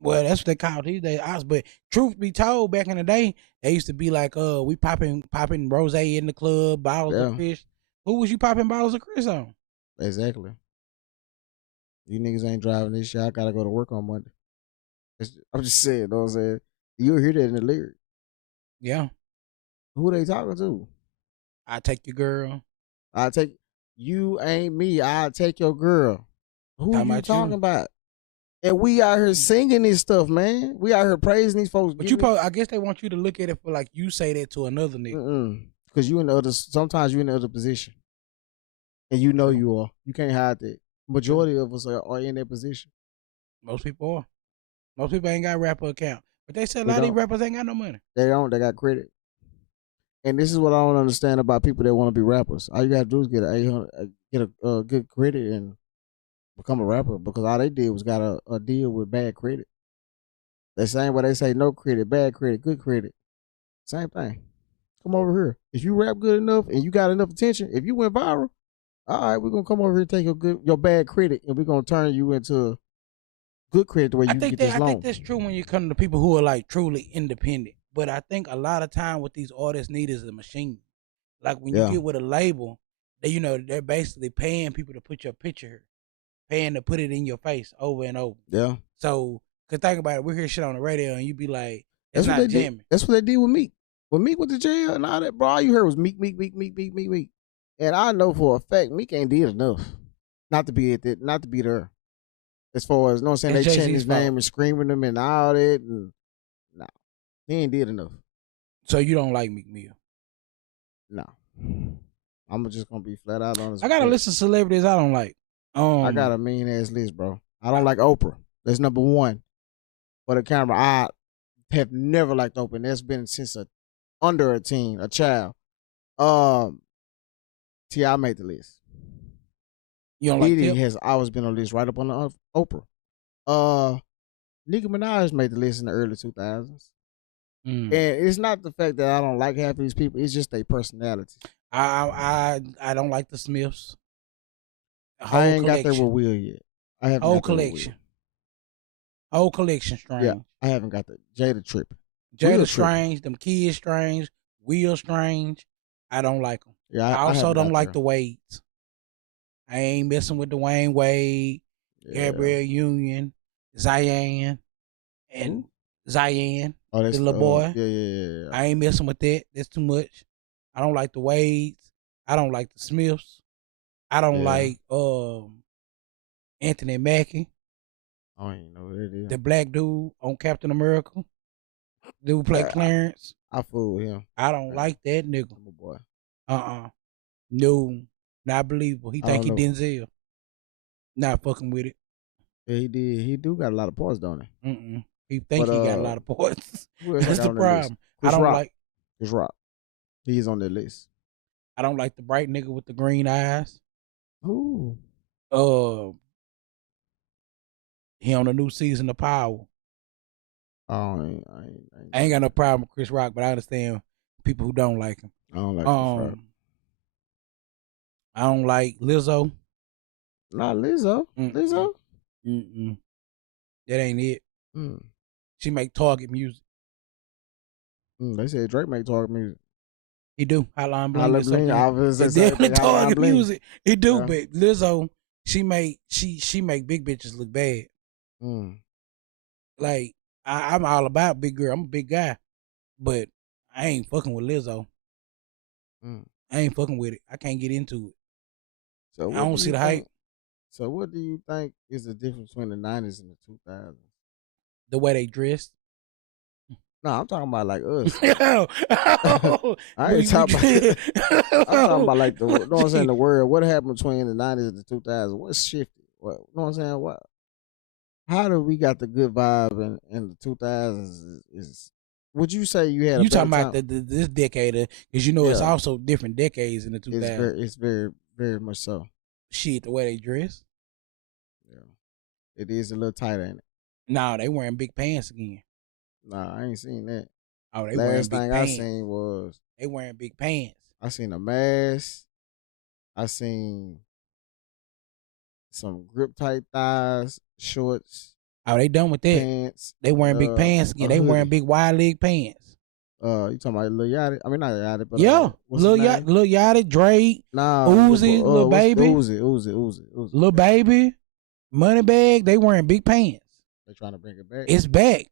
Well, that's what they call these days ops. But truth be told, back in the day, they used to be like, we popping rose in the club, bottles of Chris. Who was you popping bottles of Chris on? Exactly. You niggas ain't driving this shit. I gotta go to work on Monday. I'm just saying, you know what I'm saying? You'll hear that in the lyric. Yeah. Who they talking to? I take your girl. I take you ain't me. I take your girl. Who you talking about? And we out here singing this stuff, man. We out here praising these folks. But I guess they want you to look at it for like you say that to another nigga. Because you in the other. Sometimes you in the other position, and you know you are. You can't hide that. Majority of us are in that position. Most people are. Most people ain't got a rapper account. But they said a lot of these rappers ain't got no money. They don't. They got credit. And this is what I don't understand about people that want to be rappers. All you got to do is get a good credit and become a rapper, because all they did was got a deal with bad credit. The same way they say no credit, bad credit, good credit. Same thing. Come over here. If you rap good enough and you got enough attention, if you went viral, all right, we're gonna come over here and take your bad credit, and we're gonna turn you into good credit the way you get this loan. I think that's true when you come to people who are like truly independent. But I think a lot of time what these artists need is a machine. Like when you get with a label, they're basically paying people to put your picture here, paying to put it in your face over and over. Yeah. So, cause think about it, we hear shit on the radio and you be like, that's not jamming. That's what they did with Meek. When Meek went to jail and all that, bro, all you heard was Meek. And I know for a fact Meek ain't did enough not to be there. As far as, you know what I'm saying, they chanting his name and screaming him and all that. And nah, he ain't did enough. So you don't like Meek Mill? No. I'm just going to be flat out honest. I got a list of celebrities I don't like. I got a mean ass list, bro. I don't like Oprah. That's number one. For the camera, I have never liked Oprah. And that's been since under a teen, a child. T.I. made the list. You don't like Tip? Has always been on the list right up on the Oprah. Nicki Minaj made the list in the early 2000s. And it's not the fact that I don't like half of these people. It's just their personality. I don't like the Smiths. I ain't got there with Will yet. I haven't. Whole collection. Whole collection strange. Yeah, I haven't got that. Jada tripping. Jada strange. Them kids strange. Will strange. I don't like them. Yeah, I also don't like the Wades. I ain't messing with Dwayne Wade, Gabrielle Union, Zion, and Zion, the little boy. Yeah. I ain't messing with that. That's too much. I don't like the Wades. I don't like the Smiths. I don't like Anthony Mackie. I don't even know who that is. The black dude on Captain America. Dude play Clarence. I fool with him. I don't like that nigga. Oh boy. No, not believable. He think he Denzel. Not fucking with it. Yeah, he did. He do got a lot of parts, don't he? He think he got a lot of parts. That's the problem. I don't like Chris Rock. He's on that list. I don't like the bright nigga with the green eyes. Ooh. He on the new season of Power. I ain't got no problem with Chris Rock, but I understand people who don't like him. I don't like Chris Rock. I don't like Lizzo. Not Lizzo. Lizzo? That ain't it. She make Target music. They said Drake make Target music. He do. Hotline Bling. Definitely Target music. He do, but Lizzo, she make big bitches look bad. Like I'm all about big girl. I'm a big guy, but I ain't fucking with Lizzo. I ain't fucking with it. I can't get into it. So I don't see the hype. So what do you think is the difference between the 90s and the 2000s? The way they dressed. No, I'm talking about like us. Oh, I ain't talking about. I'm talking about like the. You know what I'm saying? The world. What happened between the 90s and the 2000s? What shifted? What? You know what I'm saying? What? How do we got the good vibe in the 2000s? Is would you say you had? You talking about this decade? Because you know it's also different decades in the 2000s. It's very, very much so. Shit, the way they dress. Yeah, it is a little tighter, ain't it? No, they wearing big pants again. Nah, I ain't seen that. Oh, they wearing big pants. Last thing I seen was they wearing big pants. I seen a mask. I seen some grip tight thighs, shorts. Oh, they done with that. Pants. They wearing big pants again. They wearing big wide leg pants. You talking about Lil Yachty? I mean not Yachty, but yeah, Lil Yachty, Drake, Uzi, Lil Baby, Uzi, Lil Baby, Moneybag. They wearing big pants. They trying to bring it back. It's back.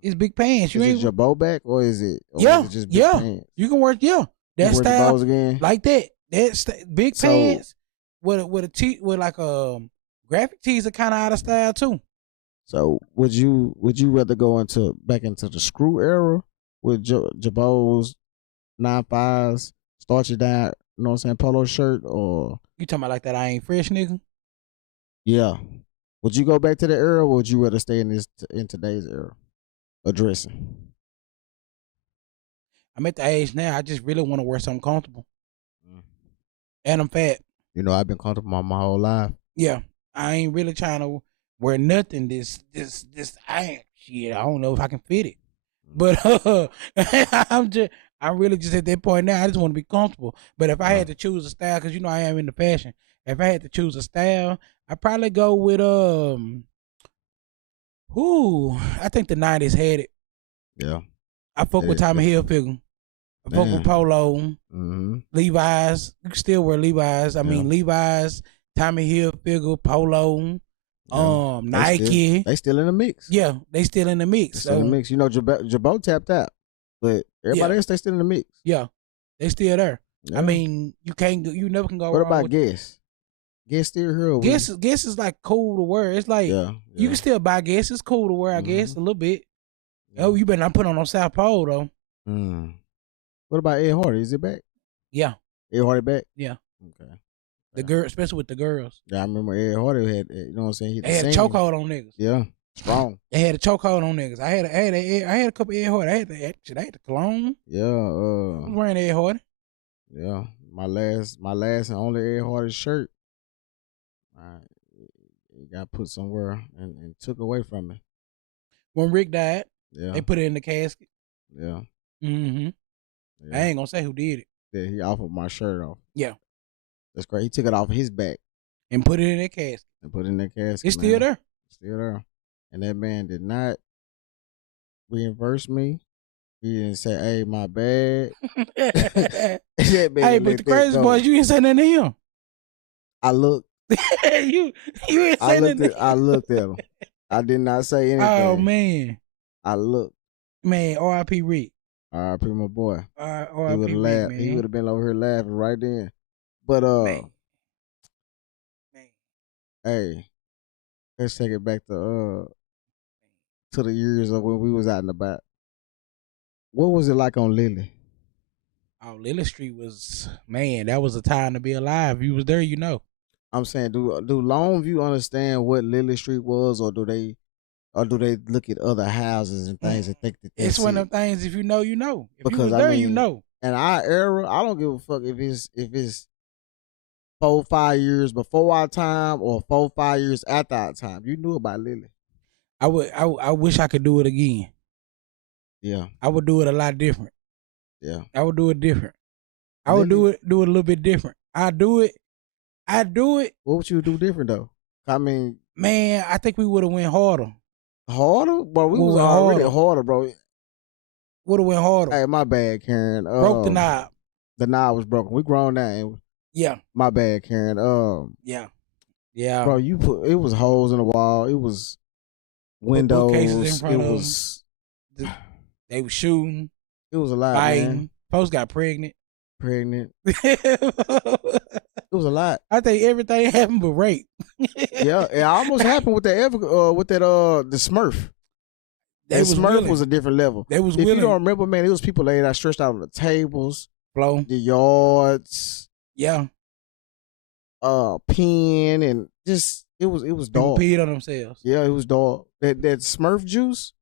It's big pants. Is it Jabot back or is it? Or yeah, is it just big pants? You can work. Yeah, that style again like that. That's big pants with like graphic tees are kind of out of style too. So would you rather go back into the screw era with Jabot's 9.5s, start you down, you know what I'm saying, polo shirt, or you talking about like that I ain't fresh nigga? Yeah. Would you go back to the era, or would you rather stay in today's era, addressing? I'm at the age now. I just really want to wear something comfortable, and I'm fat. You know, I've been comfortable my whole life. Yeah, I ain't really trying to wear nothing. This I ain't shit. I don't know if I can fit it, but I'm really just at that point now. I just want to be comfortable. But if I had to choose a style, because you know I am into fashion. If I had to choose a style, I'd probably go with I think the 90s had it. Yeah. I fuck with Tommy Hilfiger. I fuck with Polo. Levi's. You can still wear Levi's. I mean Levi's, Tommy Hilfiger, Polo, Nike. They still in the mix. Yeah, they still in the mix. Still in the mix. You know, Jabot tapped out, but everybody else they still in the mix. Yeah, they still there. Yeah. I mean, you never can go wrong. What about Guess? Guess still here? Guess is like cool to wear. It's like you can still buy Guess. It's cool to wear, I guess, a little bit. Yeah. Oh, you better not put on South Pole though. What about Ed Hardy? Is it back? Yeah. Ed Hardy back? Yeah. Okay. The girl, especially with the girls. Yeah, I remember Ed Hardy had, you know what I'm saying? They had a chokehold on niggas. Yeah, strong. They had a chokehold on niggas. I had a couple Ed Hardy. I had the cologne. Yeah. I was wearing Ed Hardy. Yeah, my last and only Ed Hardy shirt. It got put somewhere and took away from me. When Rick died, they put it in the casket. Yeah. Yeah. I ain't gonna say who did it. Yeah, he offered my shirt off. Yeah. That's great. He took it off of his back. And put it in that casket. It's still there. Still there. And that man did not reimburse me. He didn't say, "Hey, my bad." Hey, but the crazy boys, you didn't say nothing to him. I looked. you didn't say nothing. I looked at him. I did not say anything. Oh man. I looked. Man, R.I.P. Rick. R.I.P. my boy. R.I.P. Rick, man. He would have been over here laughing right then. But man. Hey, let's take it back to the years of when we was out and about. What was it like on Lily? Oh, Lily Street was, man, that was a time to be alive. If you was there, you know. I'm saying, do Longview understand what Lily Street was, or do they look at other houses and things and think that it's one of them things? If you know, you know. If because you was there, you know. In our era, I don't give a fuck if it's 4-5 years before our time or 4-5 years after our time. You knew about Lily. I wish I could do it again. Yeah. I would do it a lot different. Yeah. I would do it different. I would do it a little bit different. I do it. What would you do different though? I mean, man, I think we would have went harder. Harder? Bro, we was already harder, bro. Would have went harder. Hey, my bad, Karen. Broke the knob. The knob was broken. We grown now. Yeah. My bad, Karen. Yeah. Yeah. Bro, it was holes in the wall. It was windows. In front of them. They were shooting. It was a lot, fighting. Man. Folks got pregnant. It was a lot. I think everything happened but rape. Yeah, it almost happened with the Smurf. Smurf was a different level. They was if willing. You don't remember, man, it was people laid out, stretched out on the tables, the yards, pen, and just it was dog. People peed on themselves. Yeah, it was dog. That Smurf juice,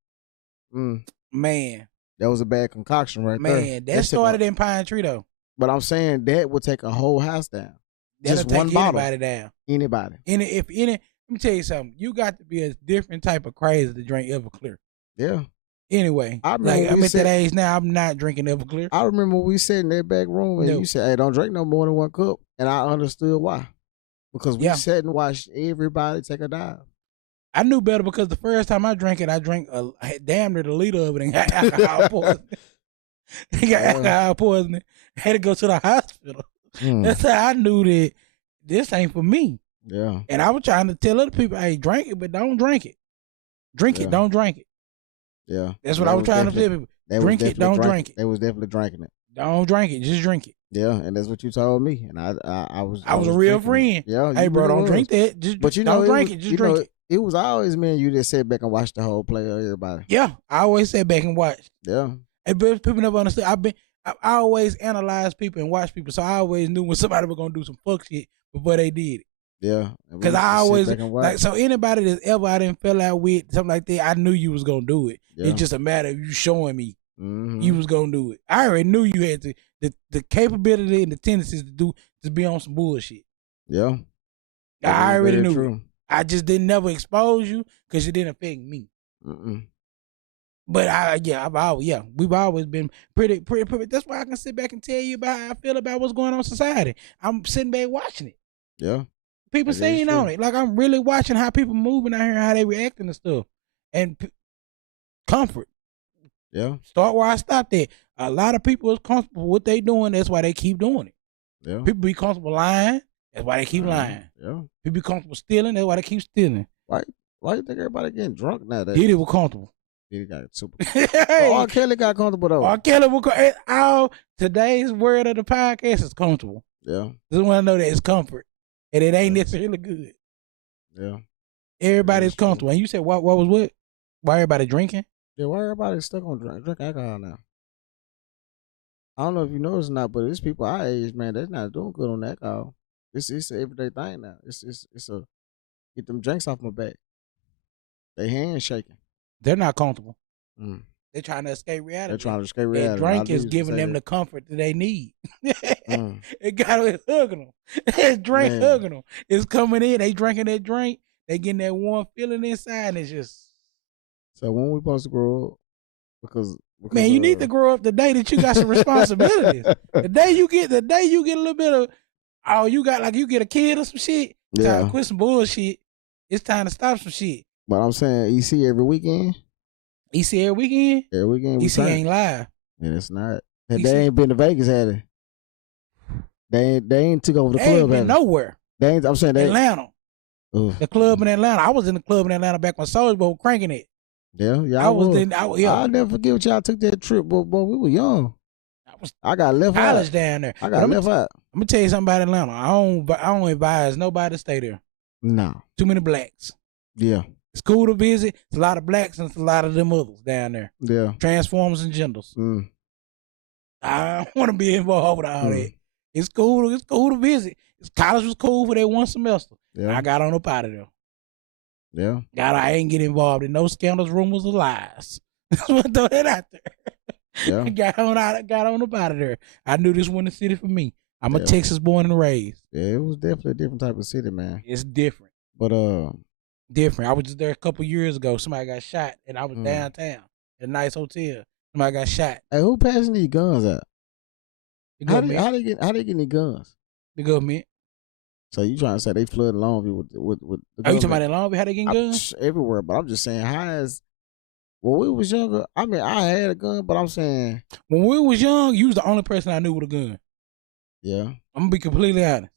man, that was a bad concoction right there. Man, that started in Pine Tree though. But I'm saying that would take a whole house down. That'll just one bottle. Anybody down. Anybody. Let me tell you something. You got to be a different type of crazy to drink Everclear. Yeah. Anyway, I'm at that age now. I'm not drinking Everclear. I remember we sat in that back room and you said, "Hey, don't drink no more than one cup," and I understood why. Because we sat and watched everybody take a dive. I knew better because the first time I drank it, I drank damn near the liter of it and got alcohol poisoning. Alcohol poisoning. Had to go to the hospital. That's how I knew that this ain't for me. Yeah. And I was trying to tell other people, hey, drink it, but don't drink it. Drink it, don't drink it. Yeah. That's what I was trying to tell people. Drink it, don't drink it. They was definitely drinking it. Don't drink it, just drink it. Yeah, and that's what you told me. And I was a real friend. Yeah. Hey, bro, don't drink that. Just don't drink it. Just drink it. It was always me and you that sat back and watched the whole play of everybody. Yeah, I always sat back and watched. Yeah. And people never understood. I always analyze people and watch people, so I always knew when somebody was gonna do some fuck shit before they did it. Yeah, because I always so anybody that's ever I didn't fell out with something like that, I knew you was gonna do it. Yeah. It's just a matter of you showing me you was gonna do it. I already knew you had the capability and the tendencies to be on some bullshit. Yeah, I already knew it. I just didn't never expose you because it didn't affect me. But we've always been pretty. That's why I can sit back and tell you about how I feel about what's going on in society. I'm sitting back watching it. Yeah. People saying on it. Like, I'm really watching how people moving out here, how they reacting and stuff. And comfort. Yeah. Start where I stopped at. A lot of people is comfortable with what they doing. That's why they keep doing it. Yeah. People be comfortable lying. That's why they keep lying. Yeah. People be comfortable stealing. That's why they keep stealing. Why you think everybody getting drunk nowadays? Diddy was comfortable. Diddy got super. R. Kelly got comfortable though. R. Kelly was today's word of the podcast is comfortable. Yeah. Just want to know that it's comfort. And it ain't necessarily good. Yeah. Everybody's comfortable. And you said what was what? Why everybody drinking? Yeah, why everybody stuck on drink alcohol now? I don't know if you know it's not, but it's people our age, man, that's not doing good on alcohol. It's an everyday thing now. It's a get them drinks off my back. They hands shaking. They're not comfortable. They're trying to escape reality. They're trying to escape reality. That drink is giving them the comfort that they need. It got it hugging them. That drink hugging them. It's coming in. They drinking that drink. They getting that warm feeling inside. And it's just. So when we supposed to grow up? Because man, you need to grow up the day that you got some responsibilities. The day you get a little bit of, you get a kid or some shit. Time to quit some bullshit. It's time to stop some shit. But I'm saying EC every weekend. EC every weekend? Every weekend. EC ain't live. Yeah, it's not. They ain't been to Vegas, had they? They ain't took over the club. Ain't been nowhere. I'm saying Atlanta. The club in Atlanta. I was in the club in Atlanta back when Soulja Boy was cranking it. Yeah, I'll never forget when y'all took that trip, but boy, we were young. I got left out. Down there. I got left out. I'm gonna tell you something about Atlanta. I don't advise nobody to stay there. No. Too many blacks. Yeah. It's cool to visit. It's a lot of blacks and it's a lot of them others down there. Yeah. Transformers and genders. I don't want to be involved with all that. It's cool. It's cool to visit. College was cool for that one semester. Yeah. I got on up out of there. Yeah. I ain't get involved in no scandals, rumors, or lies. Just want to throw that out there. Yeah. got on up out of there. I knew this wasn't the city for me. I'm a Texas born and raised. Yeah, it was definitely a different type of city, man. It's different. But different. I was just there a couple years ago. Somebody got shot, and I was downtown at a nice hotel. Somebody got shot. Hey, who passing these guns out? The government. How they get any guns? The government. So you trying to say they flooded Longview with the government? Are you talking about in Longview? How they getting guns? Everywhere, but I'm just saying, when we was younger, I mean, I had a gun, but I'm saying when we was young, you was the only person I knew with a gun. Yeah. I'm gonna be completely honest.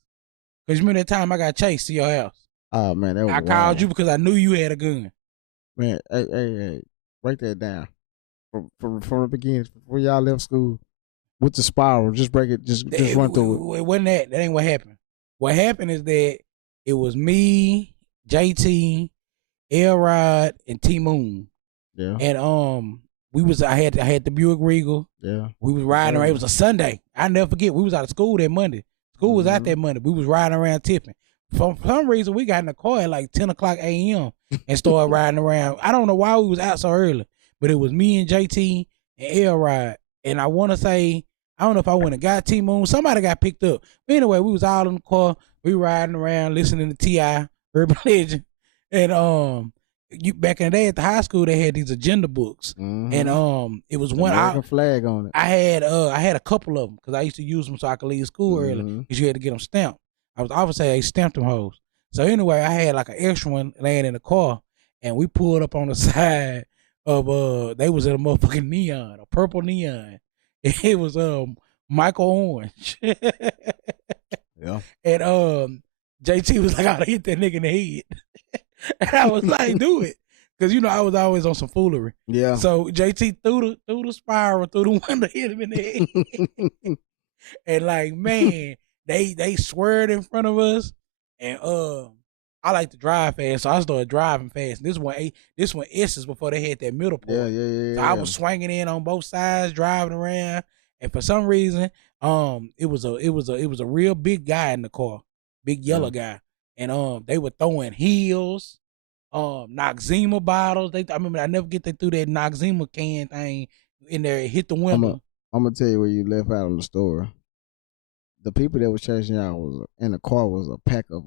Cause you remember that time I got chased to your house? Oh man, that was wild. Called you because I knew you had a gun. Man, hey, write that down. From the beginning, before y'all left school, with the spiral, just break it, just run through it. It wasn't that. That ain't what happened. What happened is that it was me, JT, Elrod, and T Moon. Yeah. And I had the Buick Regal. Yeah. We was riding around. It was a Sunday. I never forget. We was out of school that Monday. School was out that Monday. We was riding around tipping. For some reason, we got in the car at like 10 o'clock a.m. and started riding around. I don't know why we was out so early, but it was me and JT and Elrod. And I want to say, I don't know if I went and got T-Moon. Somebody got picked up. But anyway, we was all in the car. We riding around listening to T.I., Urban Legend. And back in the day at the high school, they had these agenda books. And it was one American flag on it. I had a couple of them because I used to use them so I could leave school early because you had to get them stamped. I was obviously they stamped them hoes. So anyway, I had like an extra one laying in the car, and we pulled up on the side of they was in a motherfucking neon, a purple neon. It was Michael Orange. Yeah. And JT was like, "I'll hit that nigga in the head," and I was like, "Do it," because I was always on some foolery. Yeah. So JT threw the spiral through the window, hit him in the head, and like man. They swerved in front of us, and I like to drive fast, so I started driving fast. And this one S's before they had that middle part. Yeah. So I was swinging in on both sides, driving around, and for some reason, it was a real big guy in the car, big yellow guy, and they were throwing heels, Noxzema bottles. I remember I never get they threw that Noxzema can thing in there, it hit the window. I'm gonna tell you where you left out on the story. The people that was chasing y'all was in the car was a pack of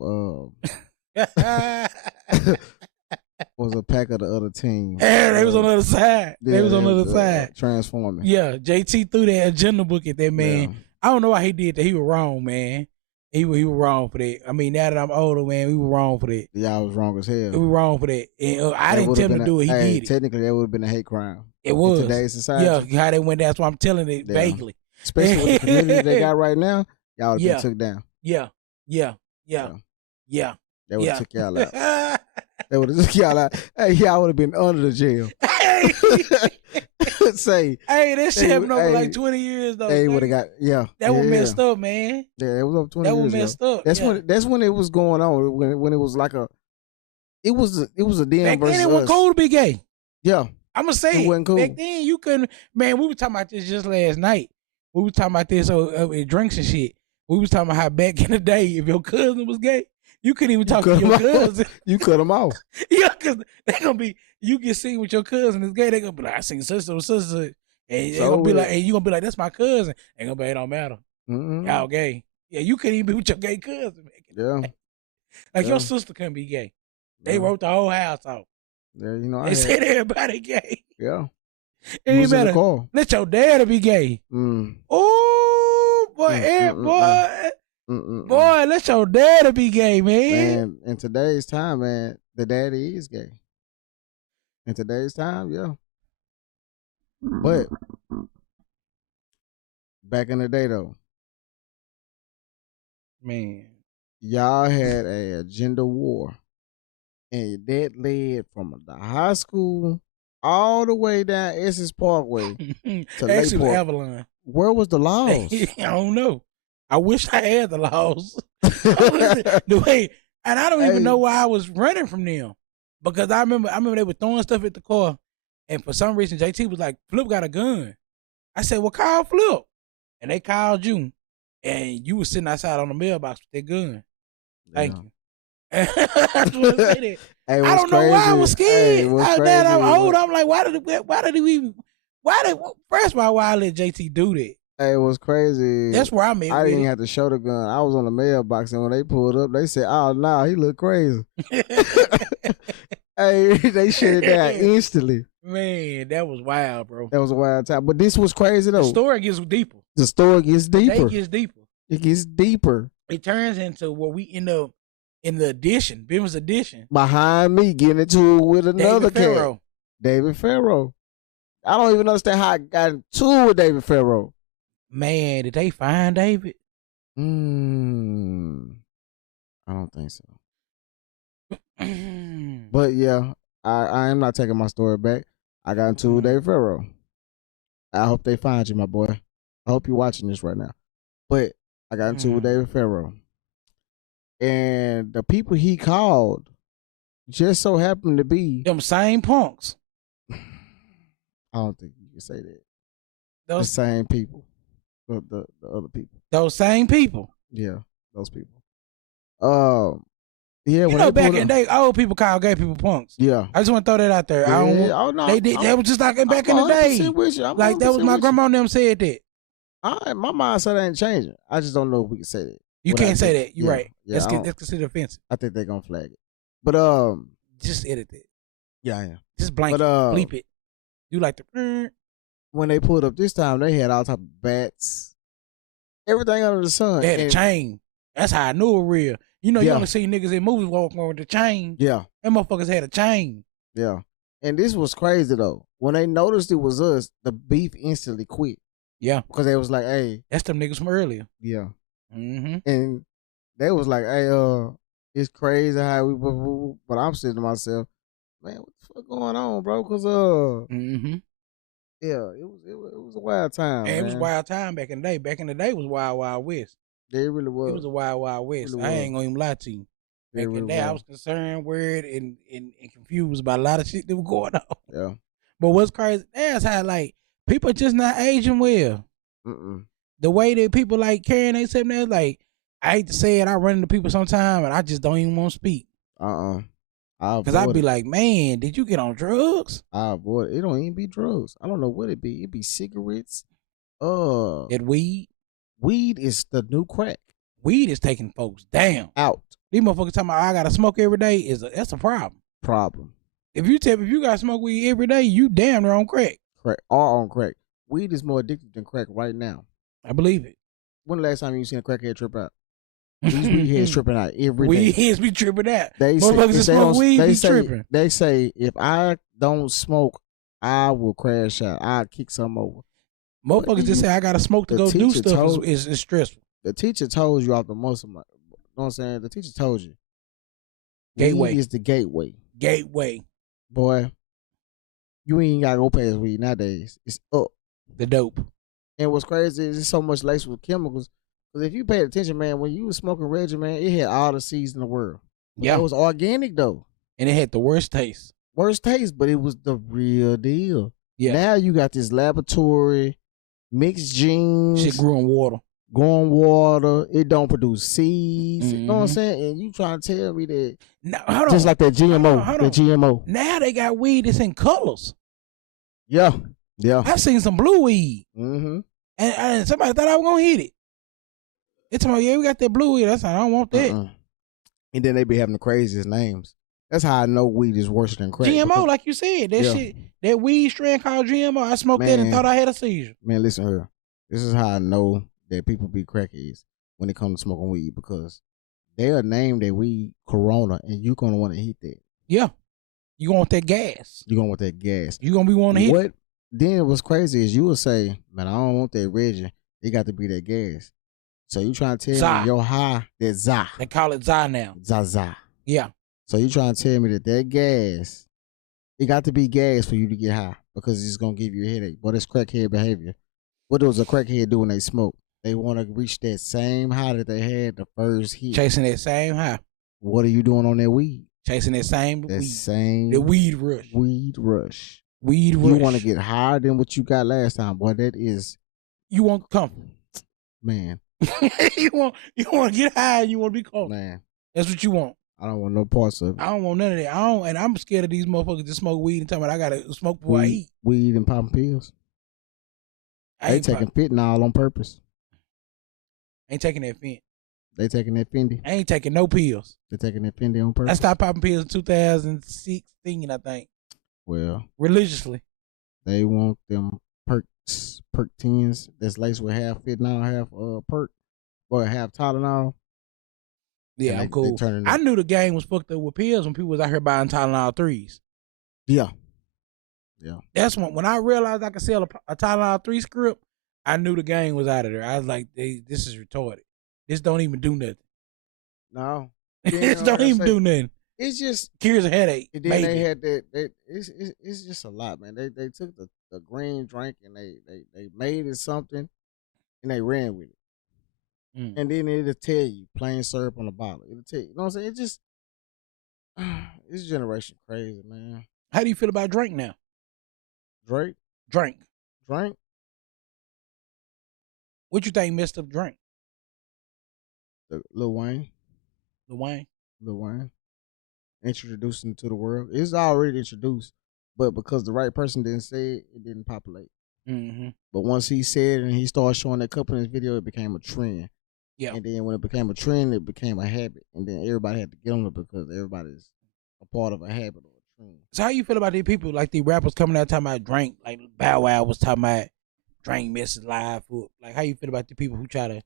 was a pack of the other team. Yeah, they was on the other side. Yeah, they was on the other side. Transforming. Yeah, JT threw that agenda book at that man. Yeah. I don't know why he did that. He was wrong, man. He was wrong for that. I mean, now that I'm older, man, we were wrong for that. Y'all was wrong as hell. We were wrong for that. And I didn't tell him to do it. He did it. Technically, that would have been a hate crime. It was. In today's society. Yeah, how they went down. That's why I'm telling it vaguely. Especially with the community they got right now. Y'all would have been took down. Yeah. They would have took y'all out. They would have took y'all out. Hey, y'all would have been under the jail. Say, hey, that shit happened over like 20 years though. They would have got That was messed up, man. Yeah, it was over 20 years. That was messed up. That's when it was going on. When it was like it was a damn back versus then it was us. cool to be gay. Yeah, I'm gonna say it wasn't cool. Back then you couldn't. Man, we were talking about this just last night. We were talking about this at drinks and shit. We was talking about how back in the day, if your cousin was gay, you couldn't even talk to your cousin. You cut them off. Yeah, because they're gonna be. You get seen with your cousin is gay. They gonna be like, I seen sister with sister, and they gonna be like, and you gonna be like, that's my cousin. They gonna be, it don't matter. Y'all gay. Yeah, you couldn't even be with your gay cousin. Yeah, like your sister couldn't be gay. They wrote the whole house out. Yeah, they said everybody gay. Yeah, it ain't matter. Let your daddy be gay. Oh boy, boy, let your daddy be gay, man. And in today's time, man, the daddy is gay. In today's time, yeah. But back in the day, though, man, y'all had a gender war, and that led from the high school all the way down Essex Parkway to actually Avalon. Where was the laws? I don't know. I wish I had the laws. And I don't even know why I was running from them. Because I remember they were throwing stuff at the car, and for some reason JT was like, Flip got a gun. I said, well, call Flip. And they called you, and you was sitting outside on the mailbox with that gun. Thank you. I don't know why I was scared. Now that I'm old, I'm like, why first of all, why I let JT do that? Hey, it was crazy. That's where I'm at. I didn't have to show the gun. I was on the mailbox, and when they pulled up, they said, "Oh, nah, he look crazy." Hey, they shut it down instantly. Man, that was wild, bro. That was a wild time. But this was crazy though. The story gets deeper. The story gets deeper. It gets deeper. It gets deeper. It turns into what we end up in the edition, Bivens edition. Behind me, getting into it with another cat. David Farrow. I don't even understand how I got into it with David Farrow. Man, did they find David? I don't think so. But yeah, I am not taking my story back. I got into it with David Farrow. I hope they find you, my boy. I hope you're watching this right now. But I got into it with David Farrow. And the people he called just so happened to be them same punks. I don't think you can say that. The same people. The other people. Those same people. Yeah, those people. Yeah, you know, back in the day, old people call gay people punks. Yeah, I just want to throw that out there. Yeah. I don't want, no, they did. That was just like back in the day. Like that was my grandma and them said that. My mindset ain't changing. I just don't know if we can say that. You can't say that. You're right. That's considered offensive. I think they're gonna flag it. But just edit it. Yeah, I am. Just blank bleep it. You like the when they pulled up this time, they had all type of bats, everything under the sun. They had a chain. That's how I knew it was real. You know, you only see niggas in movies walking with the chain. Yeah. Them motherfuckers had a chain. Yeah. And this was crazy though. When they noticed it was us, the beef instantly quit. Yeah. Because they was like, hey. That's them niggas from earlier. Yeah. Mm-hmm. And they was like, hey, it's crazy how we, but I'm saying to myself, man, what the fuck going on, bro? Because, yeah, it was a wild time. It was a wild time back in the day. Back in the day, it was wild, wild west. Yeah, it really was. It was a wild, wild west. Really I ain't gonna even lie to you. Back in the day, I was concerned, worried, and confused about a lot of shit that was going on. Yeah. But what's crazy, that's how, like, people just not aging well. The way that people, like, carrying themselves now, like, I hate to say it, I run into people sometime, and I just don't even want to speak. Because I'd be like, man, did you get on drugs? I avoid it. It don't even be drugs. I don't know what it be. It be cigarettes. That weed. Weed is the new crack. Weed is taking folks down. Out. These motherfuckers talking about I gotta smoke every day that's a problem. If you gotta smoke weed every day, you damn near on crack. Crack. All on crack. Weed is more addictive than crack right now. I believe it. When the last time you seen a crackhead trip out? These weed heads tripping out every day. Weed heads be tripping out. Motherfuckers that smoke weed be tripping. They say if I don't smoke, I will crash out. I'll kick something over. Motherfuckers just say I gotta smoke to go do stuff. It's stressful. The teacher told you off the most of my. You know what I'm saying? The teacher told you. Gateway weed is the gateway. Gateway. Boy, you ain't gotta go past weed nowadays. It's up. The dope. And what's crazy is it's so much laced with chemicals. Because if you paid attention, man, when you was smoking Reggie, man, it had all the seeds in the world. Yeah. It was organic, though. And it had the worst taste. But it was the real deal. Yeah. Now you got this laboratory, mixed genes. Shit grew in water. It don't produce seeds. You know what I'm saying? And you trying to tell me that. No, hold on. Just like that GMO. Hold on. The GMO. Now they got weed that's in colors. Yeah. Yeah. I've seen some blue weed. Mm-hmm. And somebody thought I was going to hit it. It's about, yeah, we got that blue weed. I don't want that. And then they be having the craziest names. That's how I know weed is worse than crack. GMO, like you said. That shit, that weed strand called GMO, I smoked that and thought I had a seizure. Man, listen here. This is how I know that people be crackheads when it comes to smoking weed, because they'll name their weed Corona and you're going to want to hit that. Yeah. You going to want that gas. You're going to want that gas. You going to be wanting to hit what? Then what's crazy is you will say, man, I don't want that Reggie. It got to be that gas. So you trying to tell me your high, that za. They call it za now. Za. Yeah. So you trying to tell me that gas, it got to be gas for you to get high, because it's going to give you a headache. But it's crackhead behavior. What does a crackhead do when they smoke? They want to reach that same high that they had the first hit. Chasing that same high. What are you doing on that weed? Chasing that same weed. The weed rush. Weed rush. You want to get higher than what you got last time. Boy, that is. You want comfort. Man. you want to get high and you want to be cold. Man. That's what you want. I don't want no parts of it. I don't want none of that. And I'm scared of these motherfuckers that smoke weed and tell me I gotta smoke before I eat. Weed and popping pills. They taking fentanyl on purpose. Ain't taking that fent. They taking that Fendi. I ain't taking no pills. They taking that Fendi on purpose. I stopped popping pills in 2016, I think. Well. Religiously. They want them perk 10s that's laced with half fentanyl, half perk, or half Tylenol. Yeah, I'm cool. I knew the game was fucked up with pills when people was out here buying Tylenol 3s. Yeah. That's when I realized I could sell a Tylenol 3 script, I knew the game was out of there. I was like, this is retarded. This don't even do nothing. No. This don't even do nothing. It's just cures a headache. And then they had that. It's just a lot, man. They took the green drink and they made it something, and they ran with it. And then it'll tell you plain syrup on the bottle. It'll tell you. You know what I'm saying? It just this generation crazy, man. How do you feel about Drake now? Drake? Drink. Drink. What you think messed up drink? Lil Wayne. Lil Wayne. Lil Wayne. Introduced into the world. It's already introduced, but because the right person didn't say it, it didn't populate. Mm-hmm. But once he said it and he started showing that cup in his video, it became a trend. Yeah. And then when it became a trend, it became a habit. And then everybody had to get on it because everybody's a part of a habit or a trend. So how you feel about these people, like these rappers coming out talking about drink, like Bow Wow was talking about drink messes live food. Like how you feel about the people who try to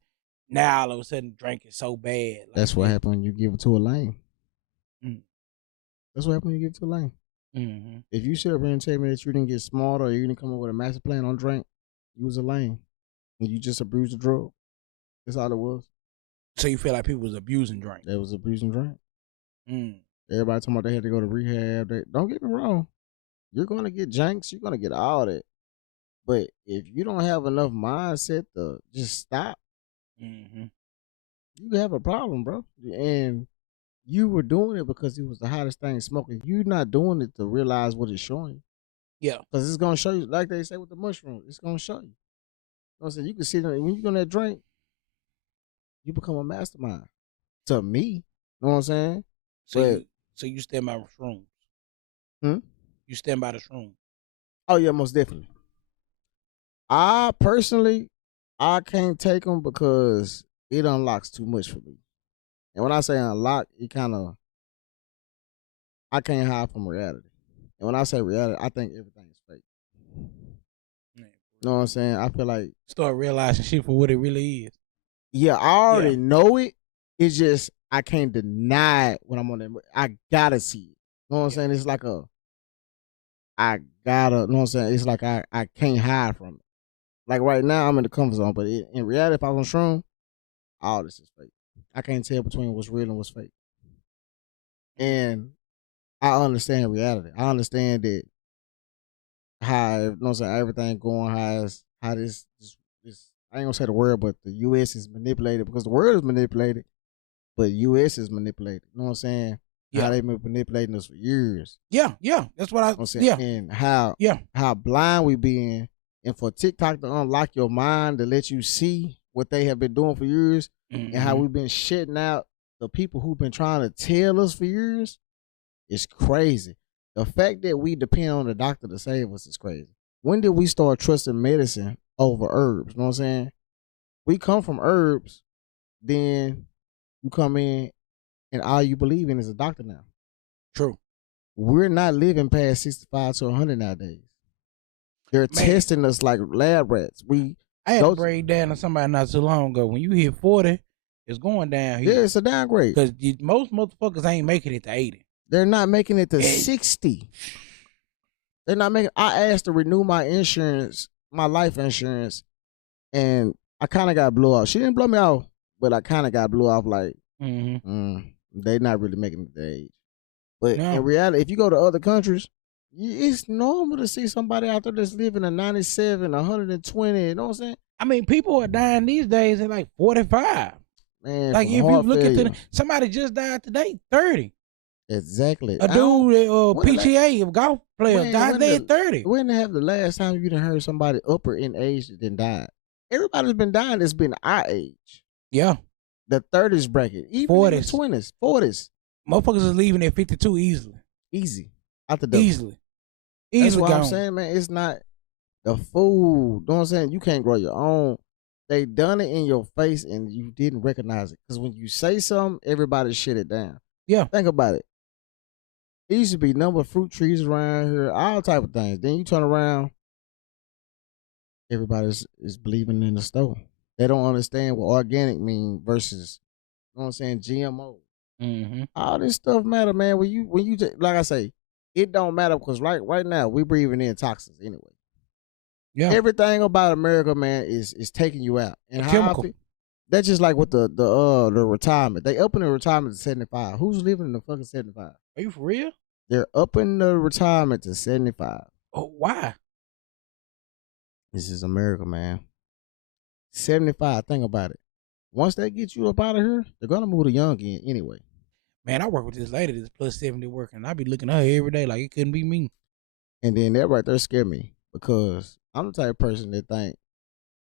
now all of a sudden drink is so bad? Like, that's what happened when you give it to a lane. Mm. That's what happened when you give it to a lane. Mm-hmm. If you sit up here and tell me that you didn't get smart or you didn't come up with a master plan on drink, you was a lame. And you just abused the drug. That's all it was. So you feel like people was abusing drink? They was abusing drink. Mm. Everybody talking about they had to go to rehab. Don't get me wrong. You're going to get janks. You're going to get all that. But if you don't have enough mindset to just stop, mm-hmm. you have a problem, bro. And you were doing it because it was the hottest thing smoking. You're not doing it to realize what it's showing you. Yeah. Because it's going to show you, like they say with the mushroom, it's going to show you. You know what I'm saying? You can see that when you're on that drink, you become a mastermind. To me, you know what I'm saying? So you stand by the shrooms? Hmm? You stand by the shrooms? Oh, yeah, most definitely. I personally, I can't take them because it unlocks too much for me. And when I say unlock, it kind of, I can't hide from reality. And when I say reality, I think everything is fake. You know what I'm saying? I feel like start realizing shit for what it really is. Yeah, I already know it. It's just I can't deny it when I'm on that. I gotta see it. You know what I'm saying? It's like I gotta, you know what I'm saying? It's like I can't hide from it. Like right now, I'm in the comfort zone, but in reality, if I was on shroom, all this is fake. I can't tell between what's real and what's fake. And I understand reality. I understand that how, you know what I'm saying, everything going, how this I ain't gonna say the word, but the U.S. is manipulated because the world is manipulated, but U.S. is manipulated. You know what I'm saying? Yeah. How they've been manipulating us for years. Yeah. That's what I'm saying. Yeah. And how blind we been, and for TikTok to unlock your mind to let you see what they have been doing for years, and how we've been shitting out the people who've been trying to tell us for years, is crazy. The fact that we depend on the doctor to save us is crazy. When did we start trusting medicine over herbs? You know what I'm saying? We come from herbs, then you come in and all you believe in is a doctor now. True. We're not living past 65 to 100 nowadays. They're testing us like lab rats. I had to break down to somebody not so long ago. When you hit 40, it's going down here. Yeah, it's a downgrade. Because most motherfuckers ain't making it to 80. They're not making it to 60. They're not making. I asked to renew my insurance, my life insurance, and I kind of got blew off. She didn't blow me off, but I kind of got blew off. Like, they're not really making it to age. But in reality, if you go to other countries, it's normal to see somebody out there that's living a 97, 120. You know what I'm saying? I mean, people are dying these days at like 45. Man, like if you look at somebody just died today, 30. Exactly. A dude, PGA, a golf player, died there at 30. When have the last time you done heard somebody upper in age that then died? Everybody's been dying that's been our age. Yeah. The 30s bracket. Even 40s. 20s. 40s. Motherfuckers is leaving at 52 easily. Easy. Out the door. Easily. That's what I'm saying, man. It's not the food. You know what I'm saying? You can't grow your own. They done it in your face and you didn't recognize it. Because when you say something, everybody shut it down. Yeah. Think about it. It used to be number of fruit trees around here, all type of things. Then you turn around, everybody is believing in the store. They don't understand what organic mean versus, you know what I'm saying, GMO. All this stuff matter, man. When you like I say, it don't matter because right now we breathing in toxins anyway. Yeah. Everything about America, man, is taking you out. And how that's just like with the retirement. They upping the retirement to 75. Who's living in the fucking 75? Are you for real? They're upping the retirement to 75. Oh, why? This is America, man. 75. Think about it. Once they get you up out of here, they're gonna move the young in anyway. Man, I work with this lady that's plus 70 working. I be looking at her every day like it couldn't be me. And then that right there scared me. because I'm the type of person that think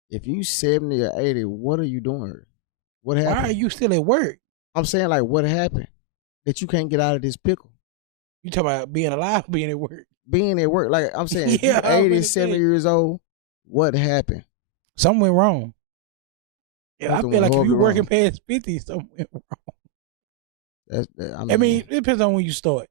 if you 70 or 80, what are you doing? What happened? Why are you still at work? I'm saying, like, what happened that you can't get out of this pickle? You talking about being alive, being at work? Being at work, like I'm saying, if you're 80, 70 years old, what happened? Something went wrong. Yeah, I feel like if you're working past 50, something went wrong. I mean, it depends on when you start.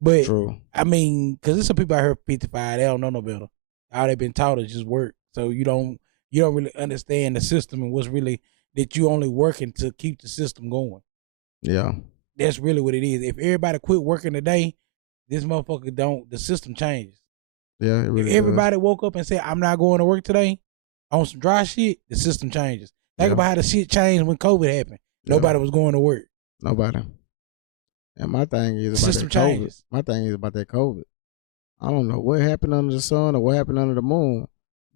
But, true. I mean, because there's some people out here 55, they don't know no better. All they've been taught is just work. So you don't really understand the system and what's really that you only working to keep the system going. Yeah. That's really what it is. If everybody quit working today, this motherfucker the system changes. Yeah, it really if everybody woke up and said, I'm not going to work today on some dry shit, the system changes. Think about how the shit changed when COVID happened. Nobody was going to work. Nobody. And my thing is about that COVID. My thing is about that COVID. I don't know what happened under the sun or what happened under the moon,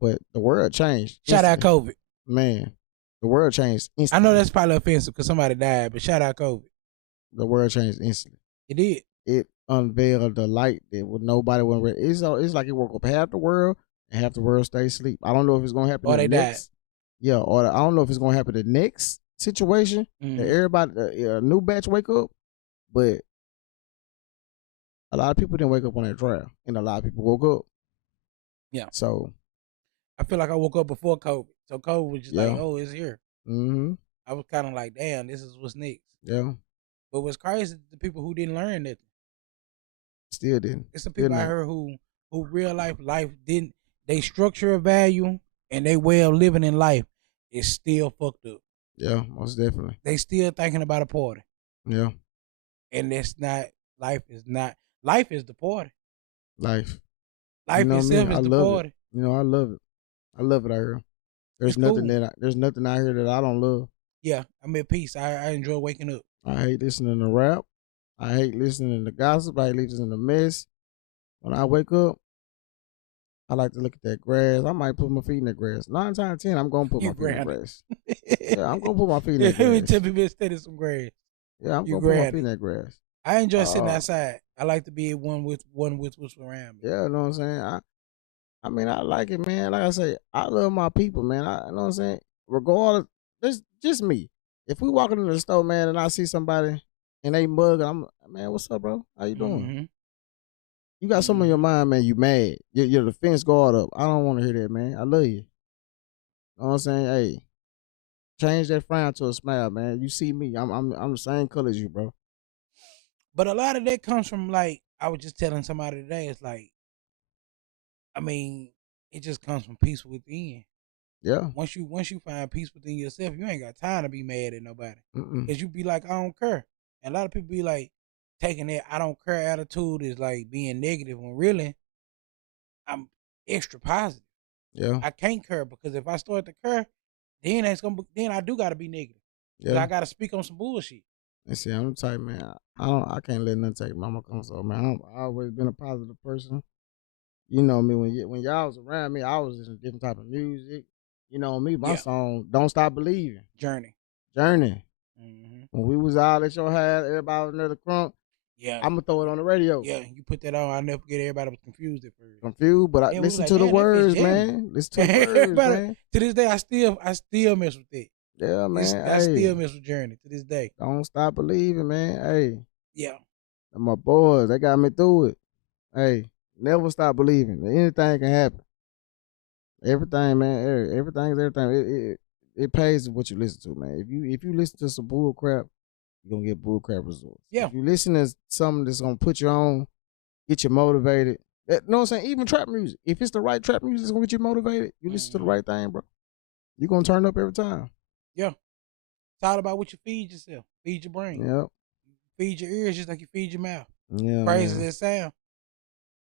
but the world changed. Shout out COVID. Man, the world changed instantly. I know that's probably offensive because somebody died, but shout out COVID. The world changed instantly. It did. It unveiled the light that nobody went ready. It's like it woke up half the world and half the world stay asleep. I don't know if it's gonna happen. Or they died. Yeah, or I don't know if it's gonna happen the next situation that everybody a new batch wake up, but a lot of people didn't wake up on that trial, and a lot of people woke up. Yeah. So I feel like I woke up before COVID. So COVID was just like, oh, it's here. Mm-hmm. I was kind of like, damn, this is what's next. Yeah. But what's crazy is the people who didn't learn nothing. Still didn't. It's the people out here who real life didn't. They structure of value and they way of living in life is still fucked up. Yeah, most definitely. They still thinking about a party. Yeah. And that's not, life is the party. Life Itself is the party. You know, I love it. I love it out here. There's nothing out here that I don't love. Yeah, I'm at peace. I enjoy waking up. I hate listening to rap. I hate listening to gossip. I hate listening to mess. When I wake up, I like to look at that grass. I might put my feet in the grass. 9 times out of 10, I'm gonna put my feet in the grass. Yeah, I'm gonna put my feet in the grass. Let me tell people instead of some grass. Yeah, I'm gonna put my feet in that grass. I enjoy sitting outside. I like to be one with what's around me. Yeah, you know what I'm saying? I mean, I like it, man. Like I say, I love my people, man. You know what I'm saying? Regardless, it's just me. If we walking in the store, man, and I see somebody and they mug, I'm, man, what's up, bro? How you doing? Mm-hmm. You got something on your mind, man. You mad. Your defense guard up. I don't want to hear that, man. I love you. You know what I'm saying? Hey, change that frown to a smile, man. You see me. I'm the same color as you, bro. But a lot of that comes from, like, I was just telling somebody today, it's like, I mean, it just comes from peace within. Yeah. Once you find peace within yourself, you ain't got time to be mad at nobody. Because you be like, I don't care. And a lot of people be like, taking that I don't care attitude is like being negative when really I'm extra positive. Yeah. I can't care because if I start to care, then I do gotta be negative. Yeah. I gotta speak on some bullshit. And see, I'm the type, man, I can't let nothing take mama come so, man. I've always been a positive person. You know me, when y'all was around me, I was listening to different type of music. You know me, my song, Don't Stop Believing. Journey. Mm-hmm. When we was out at your house, everybody was near the crunk. Yeah. I'm going to throw it on the radio. Yeah, you put that on. I'll never forget everybody was confused at first. Confused, but I listen to the words, man. Listen to the words, man. To this day, I still mess with it. Yeah, man. I still mess with Journey to this day. Don't Stop Believing, man. Hey. Yeah. And my boys, they got me through it. Hey, never stop believing. Anything can happen. Everything, man. Everything's everything. It pays what you listen to, man. If you listen to some bull crap, you're gonna get bull crap results. Yeah. If you listen to something that's gonna put you on, get you motivated. You know what I'm saying? Even trap music. If it's the right trap music that's gonna get you motivated, you listen to the right thing, bro. You're gonna turn up every time. Yeah. It's all about what you feed yourself. Feed your brain. Yep. Feed your ears just like you feed your mouth. Yeah. Crazy as it sound.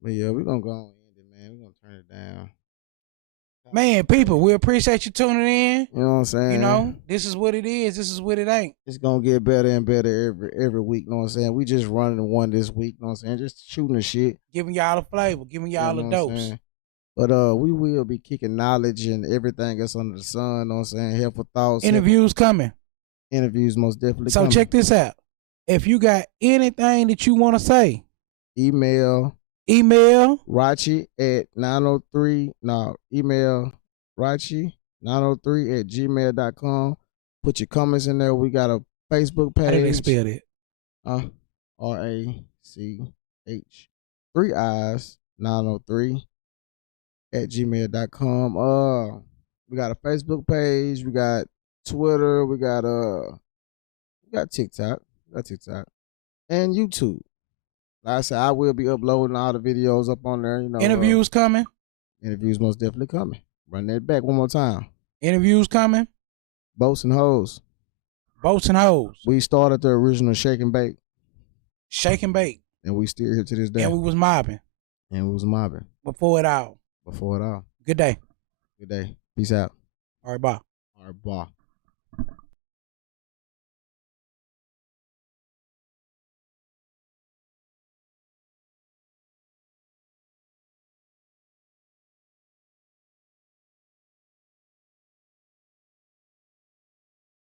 But yeah, we're gonna go on end it, man. We're gonna turn it down. Man, people, we appreciate you tuning in. You know what I'm saying? You know, this is what it is. This is what it ain't. It's gonna get better and better every week. You know what I'm saying? We just running one this week. You know what I'm saying? Just shooting the shit. Giving y'all a flavor. Giving y'all a dose. But we will be kicking knowledge and everything else under the sun. You know what I'm saying? Helpful thoughts. Interviews coming. Interviews most definitely coming. So check this out. If you got anything that you want to say, email Email. Rachiii at 903. No, email Rachiii 903@gmail.com. Put your comments in there. We got a Facebook page. How do they spell it? RACH 3 I's 903@gmail.com. We got a Facebook page. We got Twitter. We got TikTok. And YouTube. Like I said, I will be uploading all the videos up on there. Interviews coming. Interviews most definitely coming. Run that back one more time. Interviews coming. Boats and hoes. Boats and hoes. We started the original Shake and Bake. Shake and Bake. And we still here to this day. And we was mobbing. Before it all. Good day. Peace out. All right, bye. All right, bye.